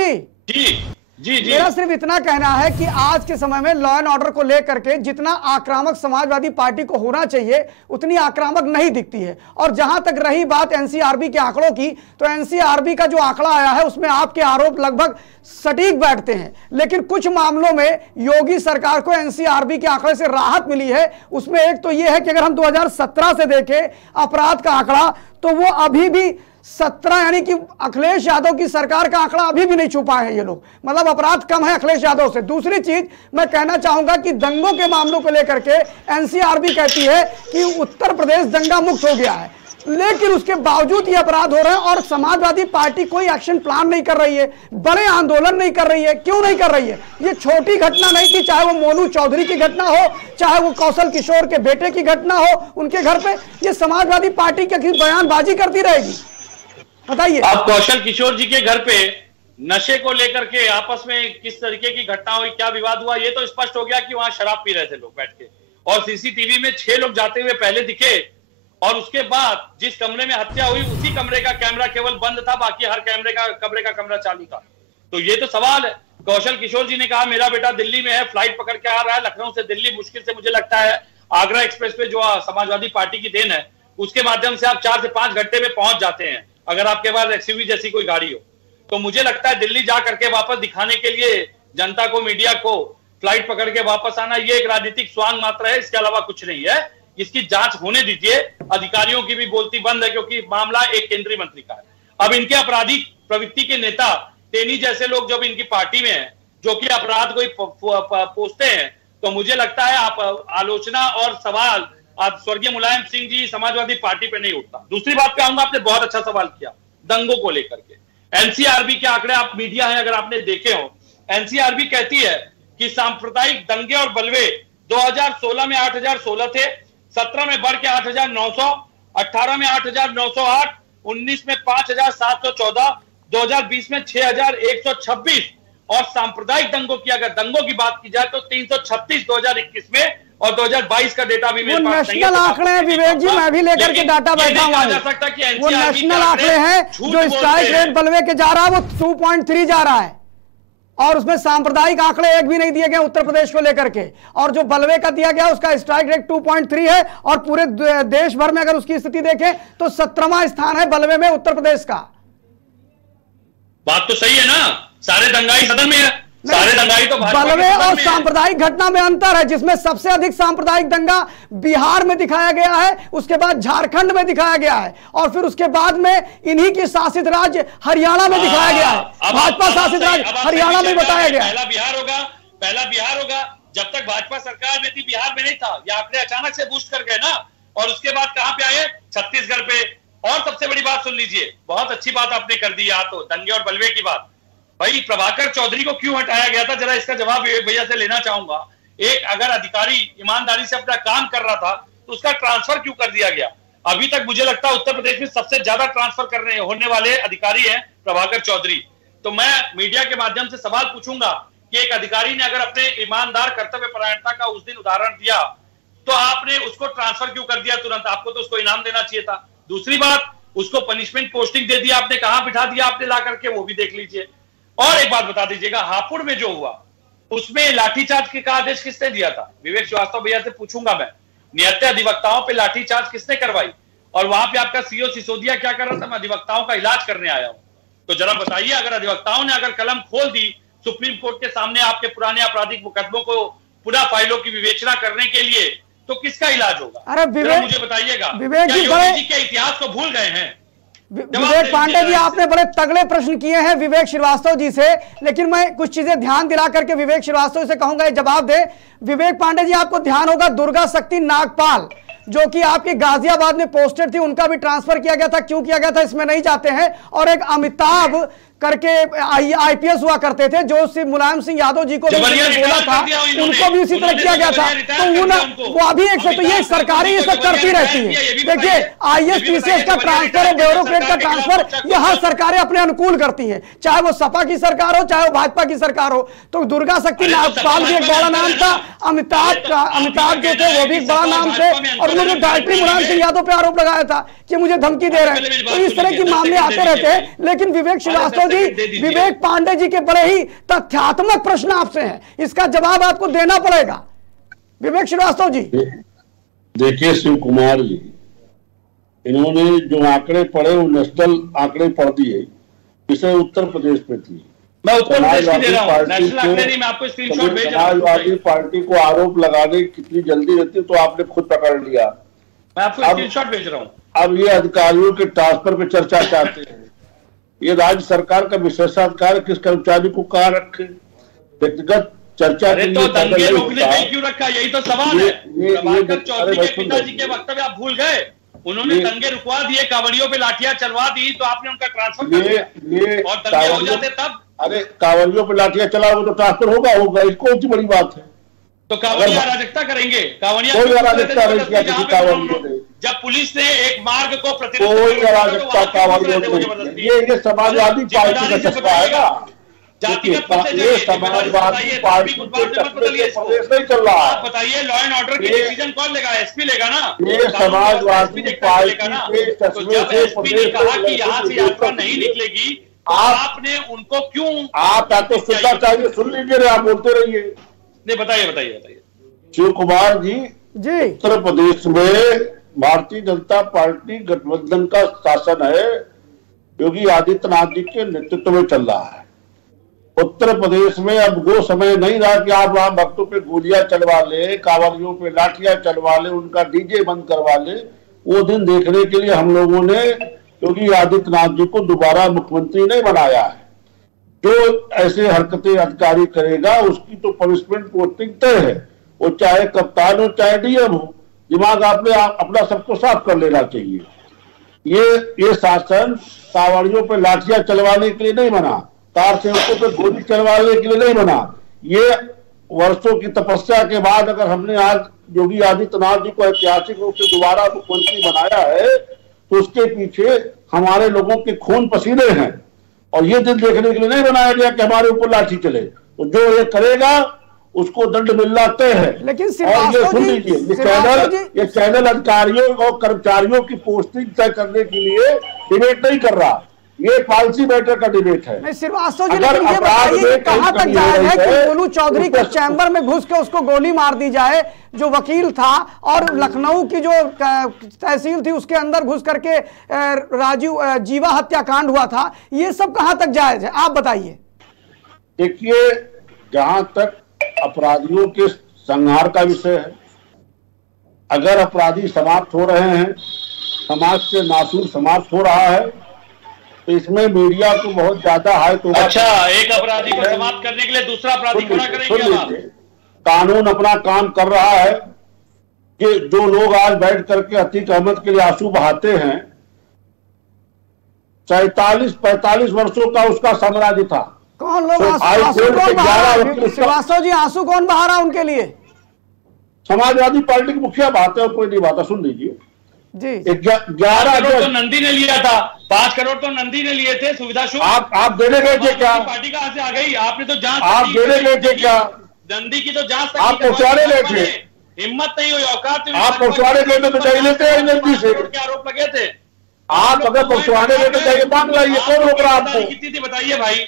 जी मेरा सिर्फ इतना कहना है कि आज के समय में लॉ एंड ऑर्डर को लेकर के जितना आक्रामक समाजवादी पार्टी को होना चाहिए उतनी आक्रामक नहीं दिखती है। और जहां तक रही बात एनसीआरबी के आंकड़ों की, तो एनसीआरबी का जो आंकड़ा आया है उसमें आपके आरोप लगभग सटीक बैठते हैं, लेकिन कुछ मामलों में योगी सरकार को एनसीआरबी के आंकड़े से राहत मिली है। उसमें एक तो यह है कि अगर हम 2017 से देखें अपराध का आंकड़ा, तो वो अभी भी 17, यानी कि अखिलेश यादव की सरकार का आंकड़ा अभी भी नहीं छू पाए हैं ये लोग, मतलब अपराध कम है अखिलेश यादव से। दूसरी चीज मैं कहना चाहूंगा कि दंगों के मामलों को लेकर के एनसीआरबी कहती है कि उत्तर प्रदेश दंगा मुक्त हो गया है, लेकिन उसके बावजूद ये अपराध हो रहे हैं और समाजवादी पार्टी कोई एक्शन प्लान नहीं कर रही है, बड़े आंदोलन नहीं कर रही है। क्यों नहीं कर रही है? ये छोटी घटना नहीं थी, चाहे वो मोनू चौधरी की घटना हो, चाहे वो कौशल किशोर के बेटे की घटना हो उनके घर पे, ये समाजवादी पार्टी की बयानबाजी करती रहेगी। बताइए, आप कौशल किशोर जी के घर पे नशे को लेकर के आपस में किस तरीके की घटना हुई, क्या विवाद हुआ, ये तो स्पष्ट हो गया कि वहां शराब पी रहे थे लोग बैठ के, और सीसीटीवी में 6 लोग जाते हुए पहले दिखे, और उसके बाद जिस कमरे में हत्या हुई उसी कमरे का कैमरा केवल बंद था, बाकी हर कमरे का कमरा चालू था। तो ये तो सवाल है। कौशल किशोर जी ने कहा मेरा बेटा दिल्ली में है, फ्लाइट पकड़ के आ रहा है, लखनऊ से दिल्ली मुश्किल से मुझे लगता है आगरा एक्सप्रेस पे जो समाजवादी पार्टी की देन है उसके माध्यम से आप 4 से 5 घंटे में पहुंच जाते हैं, अगर आपके पास एक्सयूवी जैसी कोई गाड़ी हो। तो मुझे लगता है दिल्ली जा करके वापस दिखाने के लिए जनता को, मीडिया को, फ्लाइट पकड़ के वापस आना, ये एक राजनीतिक स्वांग मात्र है, इसके अलावा कुछ नहीं है। इसकी जांच होने दीजिए, अधिकारियों की भी बोलती बंद है, क्योंकि मामला एक केंद्रीय मंत्री का है। अब इनके आपराधिक प्रवृत्ति के नेता टेनी जैसे लोग जब इनकी पार्टी में हैं, जो कि अपराध को पोसते हैं, तो मुझे लगता है आप आलोचना और सवाल आप स्वर्गीय मुलायम सिंह जी समाजवादी पार्टी पे नहीं उठता। दूसरी बात पे आऊंगा, आपने बहुत अच्छा सवाल किया दंगों को लेकर के। एनसीआरबी के आंकड़े, आप मीडिया है अगर आपने देखे हो, एनसीआरबी कहती है कि सांप्रदायिक दंगे और बलवे 2016 में 8016 थे, 17 में बढ़ के 8900, 18 में 8908, 19 में 5714, 2020 में 6126, और सांप्रदायिक दंगों की अगर दंगों की बात की जाए तो 336 2021 में, और 2022 का डेटा भी मेरे पास नहीं है। नेशनल आंकड़े हैं विवेक जी, मैं भी लेकर के डाटा बैठा हुआ हूं। वो नेशनल आंकड़े हैं, जो स्ट्राइक रेट बलवे के जा रहा है वो 2.3 जा रहा है, और उसमें सांप्रदायिक आंकड़े एक भी नहीं दिए गए उत्तर प्रदेश को लेकर के। और जो बलवे का दिया गया उसका स्ट्राइक रेट 2.3 है, और पूरे देश भर में अगर उसकी स्थिति देखें तो 17वां स्थान है बलवे में उत्तर प्रदेश का। बात तो सही है ना, सारे दंगाई सदन में है, सारे दंगाई तो बलवे और सांप्रदायिक घटना में अंतर है, जिसमें सबसे अधिक सांप्रदायिक दंगा बिहार में दिखाया गया है, उसके बाद झारखंड में दिखाया गया है, और फिर उसके बाद में इन्हीं की शासित राज्य हरियाणा में दिखाया गया है, भाजपा शासित राज्य हरियाणा में बताया गया। पहला बिहार होगा। जब तक भाजपा सरकार में थी बिहार में नहीं था। ये आंकड़े अचानक से बूस्ट कर गए ना, और उसके बाद कहां पे आए? छत्तीसगढ़ पे। और सबसे बड़ी बात सुन लीजिए, बहुत अच्छी बात आपने कर दी यार, तो दंगे और बलवे की बात। भाई प्रभाकर चौधरी को क्यों हटाया गया था, जरा इसका जवाब भैया से लेना चाहूंगा। एक अगर अधिकारी ईमानदारी से अपना काम कर रहा था तो उसका ट्रांसफर क्यों कर दिया गया? अभी तक मुझे लगता है उत्तर प्रदेश में सबसे ज्यादा ट्रांसफर होने वाले अधिकारी हैं प्रभाकर चौधरी। तो मैं मीडिया के माध्यम से सवाल पूछूंगा कि एक अधिकारी ने अगर अपने ईमानदार कर्तव्य परायणता का उस दिन उदाहरण दिया तो आपने उसको ट्रांसफर क्यों कर दिया तुरंत? आपको तो उसको इनाम देना चाहिए था। दूसरी बात, उसको पनिशमेंट पोस्टिंग दे दिया आपने, कहां बिठा दिया आपने ला करके, वो भी देख लीजिए। और एक बात बता दीजिएगा, हापुड़ में जो हुआ उसमें लाठीचार्ज का आदेश किसने दिया था? विवेक श्रीवास्तव भैया से पूछूंगा मैं। निहत्थे अधिवक्ताओं पे लाठीचार्ज किसने करवाई? और वहां पे आपका सीओ सिसोदिया क्या कर रहा था? मैं अधिवक्ताओं का इलाज करने आया हूं। तो जरा बताइए, अगर अधिवक्ताओं ने अगर कलम खोल दी सुप्रीम कोर्ट के सामने आपके पुराने आपराधिक मुकदमों को पुनः फाइलों की विवेचना करने के लिए, तो किसका इलाज होगा? अरे विवेक, मुझे बताइएगा, विवेक जी के इतिहास को भूल गए हैं? विवेक पांडे जी, आपने बड़े तगड़े प्रश्न किए हैं विवेक श्रीवास्तव जी से, लेकिन मैं कुछ चीजें ध्यान दिला करके विवेक श्रीवास्तव से कहूंगा ये जवाब दे। विवेक पांडे जी, आपको ध्यान होगा दुर्गा शक्ति नागपाल जो कि आपके गाजियाबाद में पोस्टेड थी, उनका भी ट्रांसफर किया गया था। क्यों किया गया था इसमें नहीं जाते हैं। और एक अमिताभ करके आईपीएस हुआ करते थे, जो मुलायम सिंह यादव जी को बोला था, उनको भी इसी तरह किया गया था। तो वो अभी एक तो ये सरकारें ये सब करती रहती है। देखिए, आईएएस पीसीएस का ट्रांसफर और ब्यूरोक्रेट का ट्रांसफर ये हर सरकारें अपने अनुकूल करती हैं, चाहे वो सपा की सरकार हो चाहे वो भाजपा की सरकार हो। तो दुर्गा शक्ति नागपाल भी एक बड़ा नाम था, अमिताभ जो थे वो भी एक बड़ा नाम थे, और उन्होंने डायरेक्टली मुलायम सिंह यादव पे आरोप लगाया था कि मुझे धमकी दे रहे हैं। तो इस तरह के मामले आते रहते हैं। लेकिन विवेक श्रीवास्तव जी, विवेक पांडे जी के बड़े ही तथ्यात्मक प्रश्न आपसे हैं, इसका जवाब आपको देना पड़ेगा। विवेक श्रीवास्तव जी, देखिए शिव कुमार जी, इन्होंने जो आंकड़े पढ़े वो नेशनल आंकड़े पढ़ दिए, इसे उत्तर प्रदेश में थी। मैं उत्तर प्रदेश की दे रहा हूं, नेशनल आंकड़े नहीं, मैं आपको स्क्रीनशॉट भेज रहा हूं। समाजवादी पार्टी को आरोप लगाने कितनी जल्दी रहती तो आपने खुद पकड़ लिया। मैं आपको स्क्रीनशॉट भेज रहा हूं। अब ये अधिकारियों के ट्रांसफर पे चर्चा चाहते हैं। ये राज्य सरकार का विशेषाधिकार किस कर्मचारी को कहां रखे? व्यक्तिगत चर्चा के लिए दंगे रोकने पे क्यों रखा? यही तो सवाल है। प्रभाकर चौधरी के पिताजी के वक्तव्य आप भूल गए। उन्होंने दंगे रुकवा दिए, कांवड़ियों पे लाठियां चलवा दी, तो आपने उनका ट्रांसफर कर दिया और दंगे हो जाते तब। अरे कांवड़ियों पे लाठियां चलाओ तो ट्रांसफर होगा, इसको कौन सी बड़ी बात है? तो कांवड़िया अराजकता करेंगे? कांवड़िया कोई अराजकता नहीं किया किसी कांवड़ियों ने। जब पुलिस ने एक मार्ग को कोई अराजकता कांवड़ियों ने, ये समाजवादी पार्टी का चस्पा है ना। ये समाजवादी पार्टी के चस्पे से प्रदेश नहीं चल रहा है। बताइए, लॉ एंड ऑर्डर की डिसीजन कौन लेगा? एसपी लेगा ना। ये समाजवादी पार्टी के चस्पे से प्रदेश कहा कि यहाँ से यात्रा नहीं निकलेगी, आपने उनको क्यों? आप या तो सुनना चाहिए, सुन लीजिए, आप बोलते रहिए। नहीं, बताइए। शिव कुमार जी, उत्तर प्रदेश में भारतीय जनता पार्टी गठबंधन का शासन है, योगी आदित्यनाथ जी के नेतृत्व में चल रहा है। उत्तर प्रदेश में अब वो समय नहीं रहा कि आप वहां भक्तों पे गोलियां चलवा ले, कांवड़ियों पे लाठियां चलवा ले, उनका डीजे बंद करवा ले। वो दिन देखने के लिए हम लोगों ने योगी आदित्यनाथ जी को दोबारा मुख्यमंत्री नहीं बनाया है। जो ऐसे हरकतें अधिकारी करेगा उसकी तो पनिशमेंट पोस्टिंग तय है, वो चाहे कप्तान हो चाहे डीएम हो। दिमाग आपने अपना सबको साफ कर लेना चाहिए। ये शासन कांवड़ियों पे लाठियां चलवाने के लिए नहीं बना, कार सेवकों पे गोली चलवाने के लिए नहीं बना। ये वर्षों की तपस्या के बाद अगर हमने आज योगी आदित्यनाथ जी को ऐतिहासिक रूप से दोबारा मुख्यमंत्री बनाया है तो उसके पीछे हमारे लोगों के खून पसीने हैं। और ये दिन देखने के लिए नहीं बनाया गया कि हमारे ऊपर लाठी चले। तो जो ये करेगा उसको दंड मिलना तय है। लेकिन और ये सुन लीजिए, ये चैनल अधिकारियों और कर्मचारियों की पोस्टिंग तय करने के लिए डिबेट नहीं कर रहा, ये पॉलिसी मैटर का डिबेट है। श्रीवास्तव जी, लेकिन ये बताइए कहां तक जायज है कि गोलू चौधरी के चैम्बर में घुस के उसको गोली मार दी जाए, जो वकील था, और लखनऊ की जो तहसील थी उसके अंदर घुस करके राजीव जीवा हत्याकांड हुआ था, ये सब कहां तक जायज है? आप बताइए। देखिए, जहां तक अपराधियों के संहार का विषय है, अगर अपराधी समाप्त हो रहे हैं, समाज से नासूर समाप्त हो रहा है, तो इसमें मीडिया को बहुत ज्यादा हाई तो अच्छा, एक अपराधी को समाप्त करने के लिए दूसरा अपराधी खड़ा करेंगे आप? कानून अपना काम कर रहा है कि जो लोग आज बैठ करके अतीक अहमद के लिए आंसू बहाते हैं, 44-45 वर्षों का उसका साम्राज्य था। कौन लोग आंसू कौन बहा रहा? श्रीवास्तव जी आंसू कौन बहा रहा उनके लिए? समाजवादी पार्टी के मुखिया बहाते हैं, कोई नहीं बहाता। सुन लीजिए जी। 11 करोड़ तो नंदी ने लिया था, 5 करोड़ तो नंदी ने लिए थे सुविधा शुल्क। आप देने गए थे क्या? पार्टी कहां से आ गई? आपने तो जांच, आप देने गए थे क्या? नंदी की तो जांच आप पहुंचाने गए थे, हिम्मत नहीं हुई, औकात आप पहुंचाने गए थे तो चाहिए लेते हैं नंदी से। आरोप लगे थे, आप अगर पहुंचाने गए तो चाहिए मांग लाइए, कौन रोक रहा आपको? कितनी थी बताइए भाई?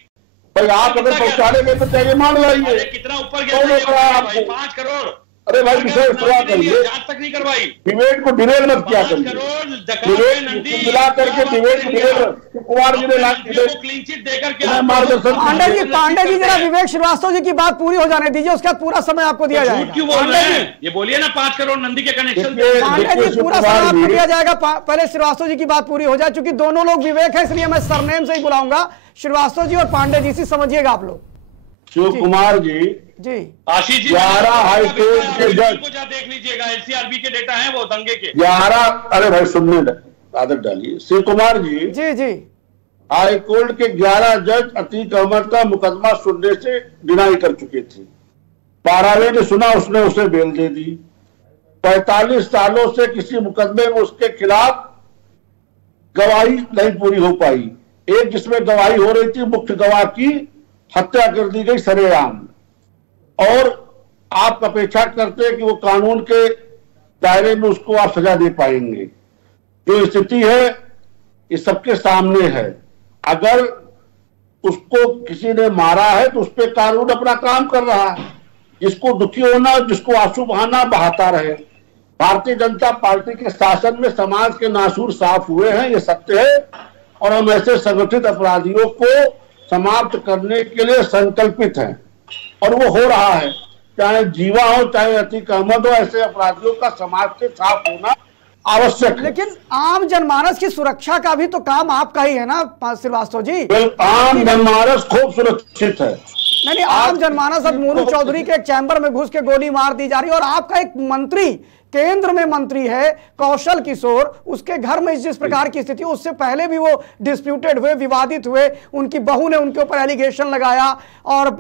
आप अगर पहुंचाने गए तो चाहिए मांग लाइए, कितना ऊपर कौन रोक रहा है आपको? 5 करोड़। अरे भाई विषय सुना करिए, जांच तक नहीं करवाई, डिबेट को डिबेट मत किया करिए, डिबेट मिला करके डिबेट को डिबेट। कुमार जी ने क्लीन चिट देकर मार्गदर्शन। पांडे जी जरा विवेक श्रीवास्तव जी की बात पूरी हो जाने दीजिए, उसके बाद पूरा समय आपको दिया जाएगा। क्यों बोल रहे हैं? ये बोलिए ना 5 करोड़ नंदी के कनेक्शन। पांडे जी पूरा समय आपको दिया जाएगा, पहले श्रीवास्तव जी की बात पूरी हो जाए, चूंकि दोनों लोग विवेक है इसलिए मैं सरनेम से ही बुलाऊंगा। श्रीवास्तव जी और पांडे जी से समझिए आप लोग। शिव कुमार जी आशीष जी 11 हाईकोर्ट के जज को जा देख लीजिएगा, एनसीआरबी के डेटा हैं वो दंगे के 11। अरे भाई सुनने आदत डालिए। शिव कुमार जी जी हाईकोर्ट के 11 जज अतीक अहमद का मुकदमा सुनने से डिनाई कर चुके थे। 12वें ने सुना, उसने उसे बेल दे दी। 45 सालों से किसी मुकदमे में उसके खिलाफ गवाही नहीं पूरी हो पाई। एक जिसमें गवाही हो रही थी, मुख्य गवाह की हत्या कर दी गई सरेआम। और आप अपेक्षा करते हैं कि वो कानून के दायरे में उसको आप सजा दे पाएंगे। जो स्थिति है ये सबके सामने है। अगर उसको किसी ने मारा है तो उस पर कानून अपना काम कर रहा है। जिसको दुखी होना, जिसको आंसू बहाना, बहाता रहे। भारतीय जनता पार्टी के शासन में समाज के नासूर साफ हुए हैं, ये सत्य है। और हम ऐसे संगठित अपराधियों को समाप्त करने के लिए संकल्पित हैं और वो हो रहा है। चाहे जीवा हो, चाहे अतीक अहमद हो, ऐसे अपराधियों का समाज से साफ होना आवश्यक है। लेकिन आम जनमानस की सुरक्षा का भी तो काम आपका ही है ना श्रीवास्तव जी? आम जनमानस खूब सुरक्षित है। नहीं, आम जनमानस अब मोनू चौधरी के एक चैम्बर में घुस के गोली मार दी जा रही है और आपका एक मंत्री केंद्र में मंत्री है कौशल किशोर, उसके घर में जिस प्रकार की स्थिति, उससे पहले भी वो डिस्प्यूटेड हुए, विवादित हुए। उनकी बहू ने उनके ऊपर एलिगेशन लगाया और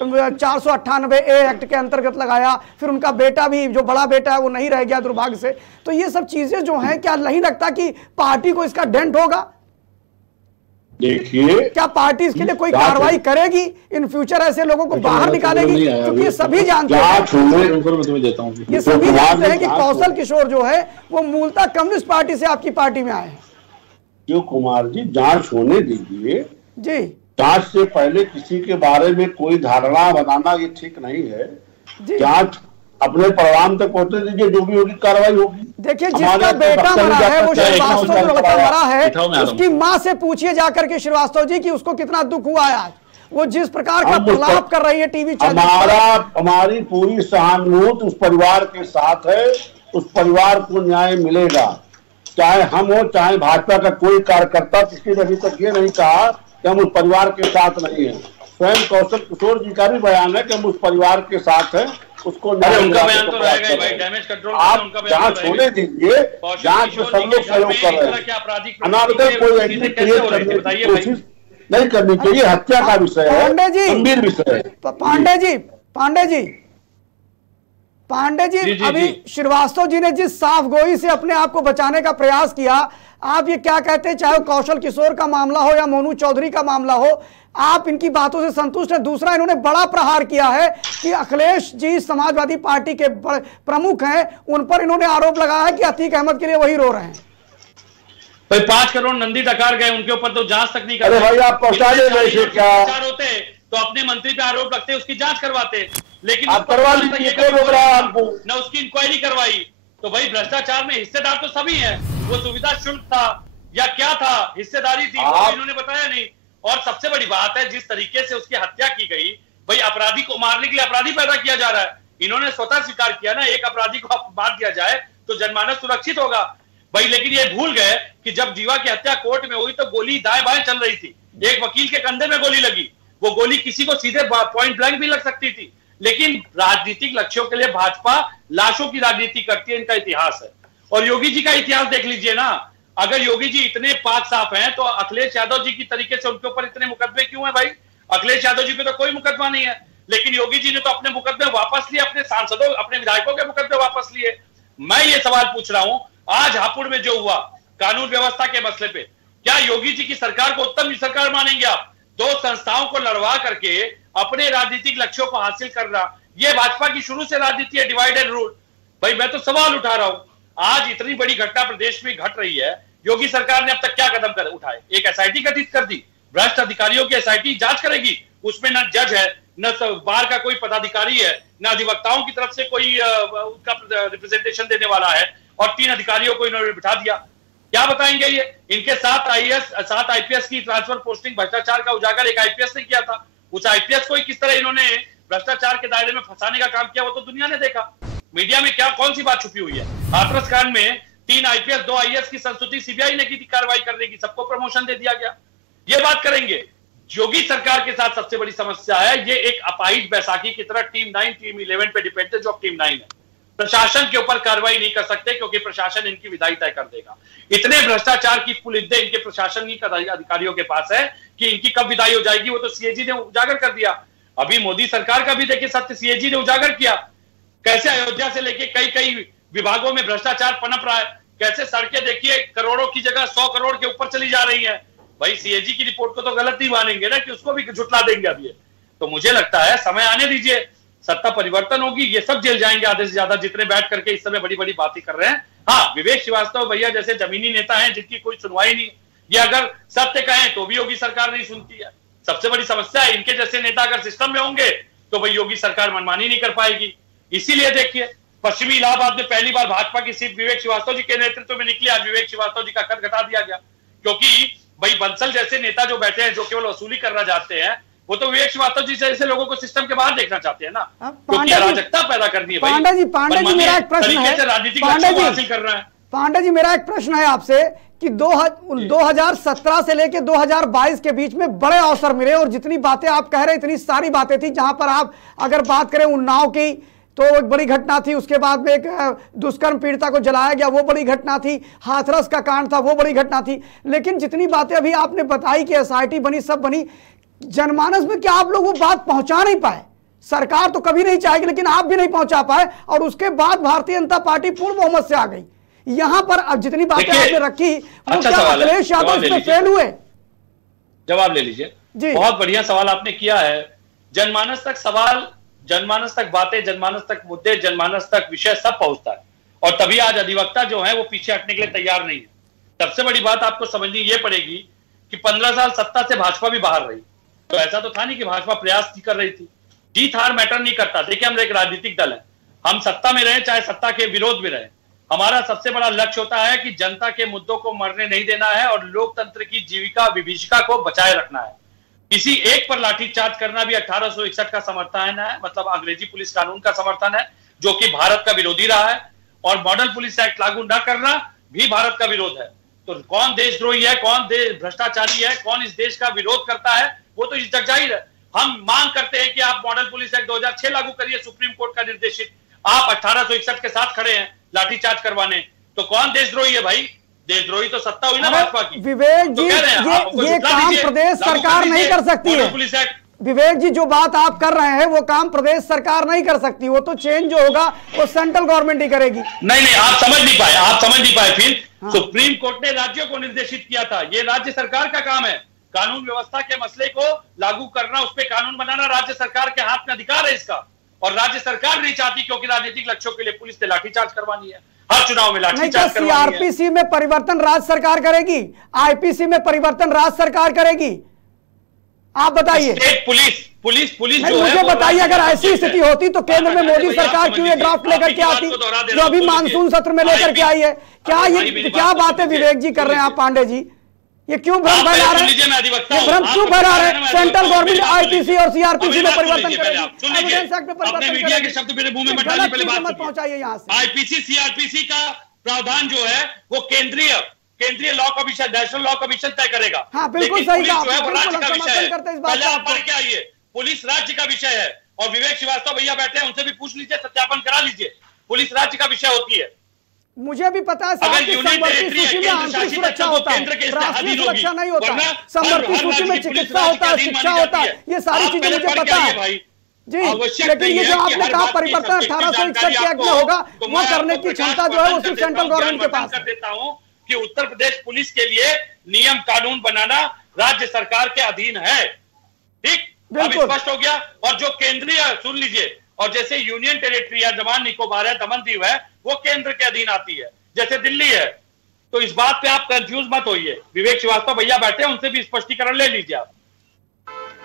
498A एक्ट के अंतर्गत लगाया। फिर उनका बेटा भी, जो बड़ा बेटा है, वो नहीं रह गया दुर्भाग्य से। तो ये सब चीजें जो हैं, क्या नहीं लगता कि पार्टी को इसका डेंट होगा? देखिए, क्या पार्टी इसके लिए कोई कार्रवाई करेगी इन फ्यूचर? ऐसे लोगों को बाहर निकालेगी? क्योंकि ये सभी जानते हैं, ये सभी जानते हैं कि कौशल किशोर जो है वो मूलतः कम्युनिस्ट पार्टी से आपकी पार्टी में आए हैं। शिव कुमार जी, जांच होने दीजिए जी। जांच से पहले किसी के बारे में कोई धारणा बनाना ये ठीक नहीं है। जांच अपने परिणाम तक पहुंचने दीजिए, जो भी होगी कार्रवाई होगी। देखिए, जिसका बेटा मरा है, वो श्रीवास्तव जो लड़का मरा है, उसकी माँ से पूछिए जाकर के श्रीवास्तव जी कि उसको कितना दुख हुआ है आज। वो जिस प्रकार का प्रलाप कर रही है टीवी चैनल, हमारी पूरी सहानुभूति उस परिवार के साथ है। उस परिवार को न्याय मिलेगा, चाहे हम हो चाहे भाजपा का कोई कार्यकर्ता। किसी ने अभी तक ये नहीं कहा कि हम उस परिवार के साथ नहीं है। स्वयं कौशल किशोर जी का भी बयान है कि हम उस परिवार के साथ हैं। उसको उनका बयान तो रहेगा ही भाई, डैमेज कंट्रोल आप जांच होने दीजिए। जांच में सब लोग सहयोग कर रहे हैं। अनावश्यक कोई एंटी क्रिएट करने की कोशिश नहीं करनी चाहिए। हत्या का विषय है, गंभीर विषय है। पांडे जी, अभी श्रीवास्तव जी ने जिस साफ गोई से अपने आप को बचाने का प्रयास किया, आप ये क्या कहते हैं? चाहे कौशल किशोर का मामला हो या मोनू चौधरी का मामला हो, आप इनकी बातों से संतुष्ट हैं? दूसरा, इन्होंने बड़ा प्रहार किया है कि अखिलेश जी समाजवादी पार्टी के प्रमुख हैं, उन पर इन्होंने आरोप लगाया है कि अतीक अहमद के लिए वही रो रहे हैं। भाई 5 करोड़ नंदी डकार गए, उनके ऊपर तो जांच तक नहीं कर रहे। भाई आप पहुंचाने गए क्या? होते तो अपने मंत्री पे आरोप लगते, उसकी जांच करवाते, लेकिन आप करवा लीजिए, कौन रोक रहा है आपको? न उसकी इंक्वायरी करवाई। तो भाई भ्रष्टाचार में हिस्सेदार तो सभी हैं। वो सुविधा शुल्क था या क्या था, हिस्सेदारी थी, वो इन्होंने बताया नहीं। और सबसे बड़ी बात है, जिस तरीके से उसकी हत्या की गई, भाई अपराधी को मारने के लिए अपराधी पैदा किया जा रहा है। इन्होंने स्वतः स्वीकार किया ना, एक अपराधी को मार दिया जाए तो जनमानस सुरक्षित होगा भाई। लेकिन ये भूल गए कि जब जीवा की हत्या कोर्ट में हुई तो गोली दाएं बाएं चल रही थी, एक वकील के कंधे में गोली लगी, वो गोली किसी को सीधे पॉइंट ब्लैंक भी लग सकती थी। लेकिन राजनीतिक लक्ष्यों के लिए भाजपा लाशों की राजनीति करती है, इनका इतिहास है। और योगी जी का इतिहास देख लीजिए ना, अगर योगी जी इतने पाक साफ हैं तो अखिलेश यादव जी की तरीके से उनके ऊपर इतने मुकदमे क्यों है भाई? अखिलेश यादव जी पे तो कोई मुकदमा नहीं है, लेकिन योगी जी ने तो अपने मुकदमे वापस लिए, अपने सांसदों अपने विधायकों के मुकदमे वापस लिए। मैं ये सवाल पूछ रहा हूं, आज हापुड़ में जो हुआ कानून व्यवस्था के मसले पे, क्या योगी जी की सरकार को उत्तम सरकार मानेंगे आप? दो संस्थाओं को लड़वा करके अपने राजनीतिक लक्ष्यों को हासिल करना, यह भाजपा की शुरू से राजनीति है, डिवाइड एंड रूल। भाई मैं तो सवाल उठा रहा हूं, आज इतनी बड़ी घटना प्रदेश में घट रही है, योगी सरकार ने अब तक क्या कदम उठाए? एक एसआईटी गठित कर दी, भ्रष्ट अधिकारियों की एसआईटी जांच करेगी, उसमें न जज है, न बार का कोई पदाधिकारी है, न अधिवक्ताओं की तरफ से कोई उनका रिप्रेजेंटेशन देने वाला है, और 3 अधिकारियों को इन्होंने बिठा दिया। क्या बताएंगे ये? इनके 7 आईपीएस की ट्रांसफर पोस्टिंग भ्रष्टाचार का उजागर एक आईपीएस ने किया था, उस आईपीएस को किस तरह इन्होंने भ्रष्टाचार के दायरे में फंसाने का काम किया वो तो दुनिया ने देखा। मीडिया में क्या कौन सी बात छुपी हुई है? हाथरस कांड में 3 आईपीएस 2 आईएएस की संस्तुति सीबीआई ने की थी कार्रवाई करने की, सबको प्रमोशन दे दिया गया। ये बात करेंगे। योगी सरकार के साथ सबसे बड़ी समस्या है, ये एक अपाहिज बैसाखी की तरह टीम 9 टीम 11 पे डिपेंड है, जो टीम 9 है। प्रशासन के ऊपर कार्रवाई नहीं कर सकते क्योंकि प्रशासन इनकी विदाई तय कर देगा। इतने भ्रष्टाचार की पुलिंदे इनके प्रशासनिक अधिकारियों के पास है कि इनकी कब विदाई हो जाएगी वो तो सीएजी ने उजागर कर दिया। अभी मोदी सरकार का भी देखिए सत्य सीएजी ने उजागर किया, कैसे अयोध्या से लेके कई विभागों में भ्रष्टाचार पनप रहा है, कैसे सड़कें देखिए करोड़ों की जगह 100 करोड़ के ऊपर चली जा रही है। भाई सीएजी की रिपोर्ट को तो गलत नहीं मानेंगे ना कि उसको भी झुठला देंगे अभी। तो मुझे लगता है समय आने दीजिए, सत्ता परिवर्तन होगी, ये सब जेल जाएंगे आधे से ज्यादा जितने बैठ करके इस समय बड़ी बड़ी बातें कर रहे हैं। हाँ, विवेक श्रीवास्तव भैया जैसे जमीनी नेता हैं जिनकी कोई सुनवाई नहीं, ये अगर सत्य कहें तो भी योगी सरकार नहीं सुनती है। सबसे बड़ी समस्या है, इनके जैसे नेता अगर सिस्टम में होंगे तो भाई योगी सरकार मनमानी नहीं कर पाएगी। इसीलिए देखिए पश्चिमी इलाहाबाद में पहली बार भाजपा की सीट विवेक श्रीवास्तव जी के नेतृत्व में निकली, आज विवेक श्रीवास्तव जी का कद घटा दिया गया क्योंकि भाई बंसल जैसे नेता जो बैठे हैं जो केवल वसूली करना चाहते हैं, वो तो विवेक श्रीवास्तव जी जैसे लोगों को सिस्टम के बाहर देखना चाहते हैं ना, क्योंकि अराजकता पैदा करनी है। पांडे जी मेरा एक प्रश्न है, पांडे जी मेरा एक प्रश्न है आपसे कि 2017 से लेके 2022 के बीच में बड़े अवसर मिले और जितनी बातें आप कह रहे हैं इतनी सारी बातें थी, जहां पर आप अगर बात करें उन्नाव की तो एक बड़ी घटना थी, उसके बाद में एक दुष्कर्म पीड़िता को जलाया गया वो बड़ी घटना थी, हाथरस का कांड था वो बड़ी घटना थी। लेकिन जितनी बातें अभी आपने बताई कि एसआईटी बनी सब बनी, जनमानस में क्या आप लोग वो बात पहुंचा नहीं पाए? सरकार तो कभी नहीं चाहेगी लेकिन आप भी नहीं पहुंचा पाए और उसके बाद भारतीय जनता पार्टी पूर्ण बहुमत से आ गई। यहां पर अब जितनी बातें आपने रखी वो क्या अखिलेश यादव इसमें फेल हुए? जवाब ले लीजिए जी। बहुत बढ़िया सवाल आपने किया है। जनमानस तक सवाल, जनमानस तक बातें, जनमानस तक मुद्दे, जनमानस तक विषय सब पहुंचता है और तभी आज अधिवक्ता जो है वो पीछे हटने के लिए तैयार नहीं है। सबसे बड़ी बात आपको समझनी ये पड़ेगी कि 15 साल सत्ता से भाजपा भी बाहर रही, तो ऐसा तो था नहीं कि भाजपा प्रयास नहीं कर रही थी। जीत हार मैटर नहीं करता। देखिए हम एक राजनीतिक दल है, हम सत्ता में रहे चाहे सत्ता के विरोध में रहे, हमारा सबसे बड़ा लक्ष्य होता है कि जनता के मुद्दों को मरने नहीं देना है और लोकतंत्र की जीविका विभीषिका को बचाए रखना है। किसी एक पर लाठीचार्ज करना भी 1861 का समर्थन है, मतलब अंग्रेजी पुलिस कानून का समर्थन है जो कि भारत का विरोधी रहा है, और मॉडल पुलिस एक्ट लागू न करना भी भारत का विरोध है। तो कौन देशद्रोही है, कौन भ्रष्टाचारी है, कौन इस देश का विरोध करता है, वो तो जग जाहिर है। हम मांग करते हैं कि आप मॉडल पुलिस एक्ट 2006 लागू करिए, सुप्रीम कोर्ट का निर्देशित। आप 1861 के साथ खड़े हैं लाठीचार्ज करवाने, तो कौन देशद्रोही है भाई? देशद्रोही तो सत्ता हुई ना भाजपा की। विवेक जी ये काम प्रदेश सरकार नहीं कर सकती है। पुलिस एक्ट विवेक जी जो बात आप कर रहे हैं वो काम प्रदेश सरकार नहीं कर सकती, वो तो चेंज जो होगा वो सेंट्रल गवर्नमेंट ही करेगी। नहीं आप समझ नहीं पाए। फिर हाँ। सुप्रीम कोर्ट ने राज्यों को निर्देशित किया था, ये राज्य सरकार का काम है। कानून व्यवस्था के मसले को लागू करना, उस पर कानून बनाना राज्य सरकार के हाथ में अधिकार है इसका, और राज्य सरकार नहीं चाहती क्योंकि राजनीतिक लक्ष्यों के लिए पुलिस ने लाठीचार्ज करवानी है, हर चुनाव में लाठीचार्ज करवानी है। सीआरपीसी में परिवर्तन राज्य सरकार करेगी, आईपीसी में परिवर्तन राज्य सरकार करेगी, आप बताइए। स्टेट पुलिस जो मुझे बताइए, अगर ऐसी स्थिति होती तो केंद्र में मोदी सरकार क्यों ये ड्राफ्ट लेकर के आती जो अभी मानसून सत्र में लेकर के आई है? क्या बातें विवेक जी कर रहे हैं आप पांडे जी? ये क्यों भ्रम फैला रहे हैं? ये भ्रम क्यों फैला रहे हैं? सेंट्रल गवर्नमेंट आईपीसी और सीआरपीसी में परिवर्तन करेगी, एविडेंस एक्ट में परिवर्तन मीडिया के शब्द मेरे मुंह में मत डालिए, पहले बात मत पहुंचाइए यहाँ से। आईपीसी सीआरपीसी का प्रावधान जो है वो केंद्रीय law commission, national law commission तय करेगा। हाँ बिल्कुल सही कहा, जो है वो राज्य का विषय है। करते इस बात पहले आप पढ़ के आइए, पुलिस राज्य का विषय है। और विवेक श्रीवास्तव भैया बैठे हैं, उनसे भी पूछ लीजिए, सत्यापन करा लीजिए, पुलिस राज्य का विषय होती है। मुझे भी पता है, अगर यूनियन टेरिटरी है, केंद्र सुरक्षा होता है, राष्ट्रीय सुरक्षा नहीं होता, समवर्ती सूची में चिकित्सा होता है, शिक्षा होता है, ये सारी चीजें मुझे पता है भाई जी। लेकिन ये जो आपने कहा परिवर्तन 1861 के एक्ट में होगा, वो करने की क्षमता जो है वो सिर्फ सेंट्रल गवर्नमेंट के पास है। देता हूं कि उत्तर प्रदेश पुलिस के लिए नियम कानून बनाना राज्य सरकार के अधीन है। ठीक, अब स्पष्ट हो गया। और जो केंद्रीय, सुन लीजिए, और जैसे यूनियन टेरिटरी है, अंडमान निकोबार है, दमन दीव है, वो केंद्र के अधीन आती है, जैसे दिल्ली है। तो इस बात पे आप कंफ्यूज मत होइए। विवेक श्रीवास्तव भैया बैठे हैं, उनसे भी स्पष्टीकरण ले लीजिए आप।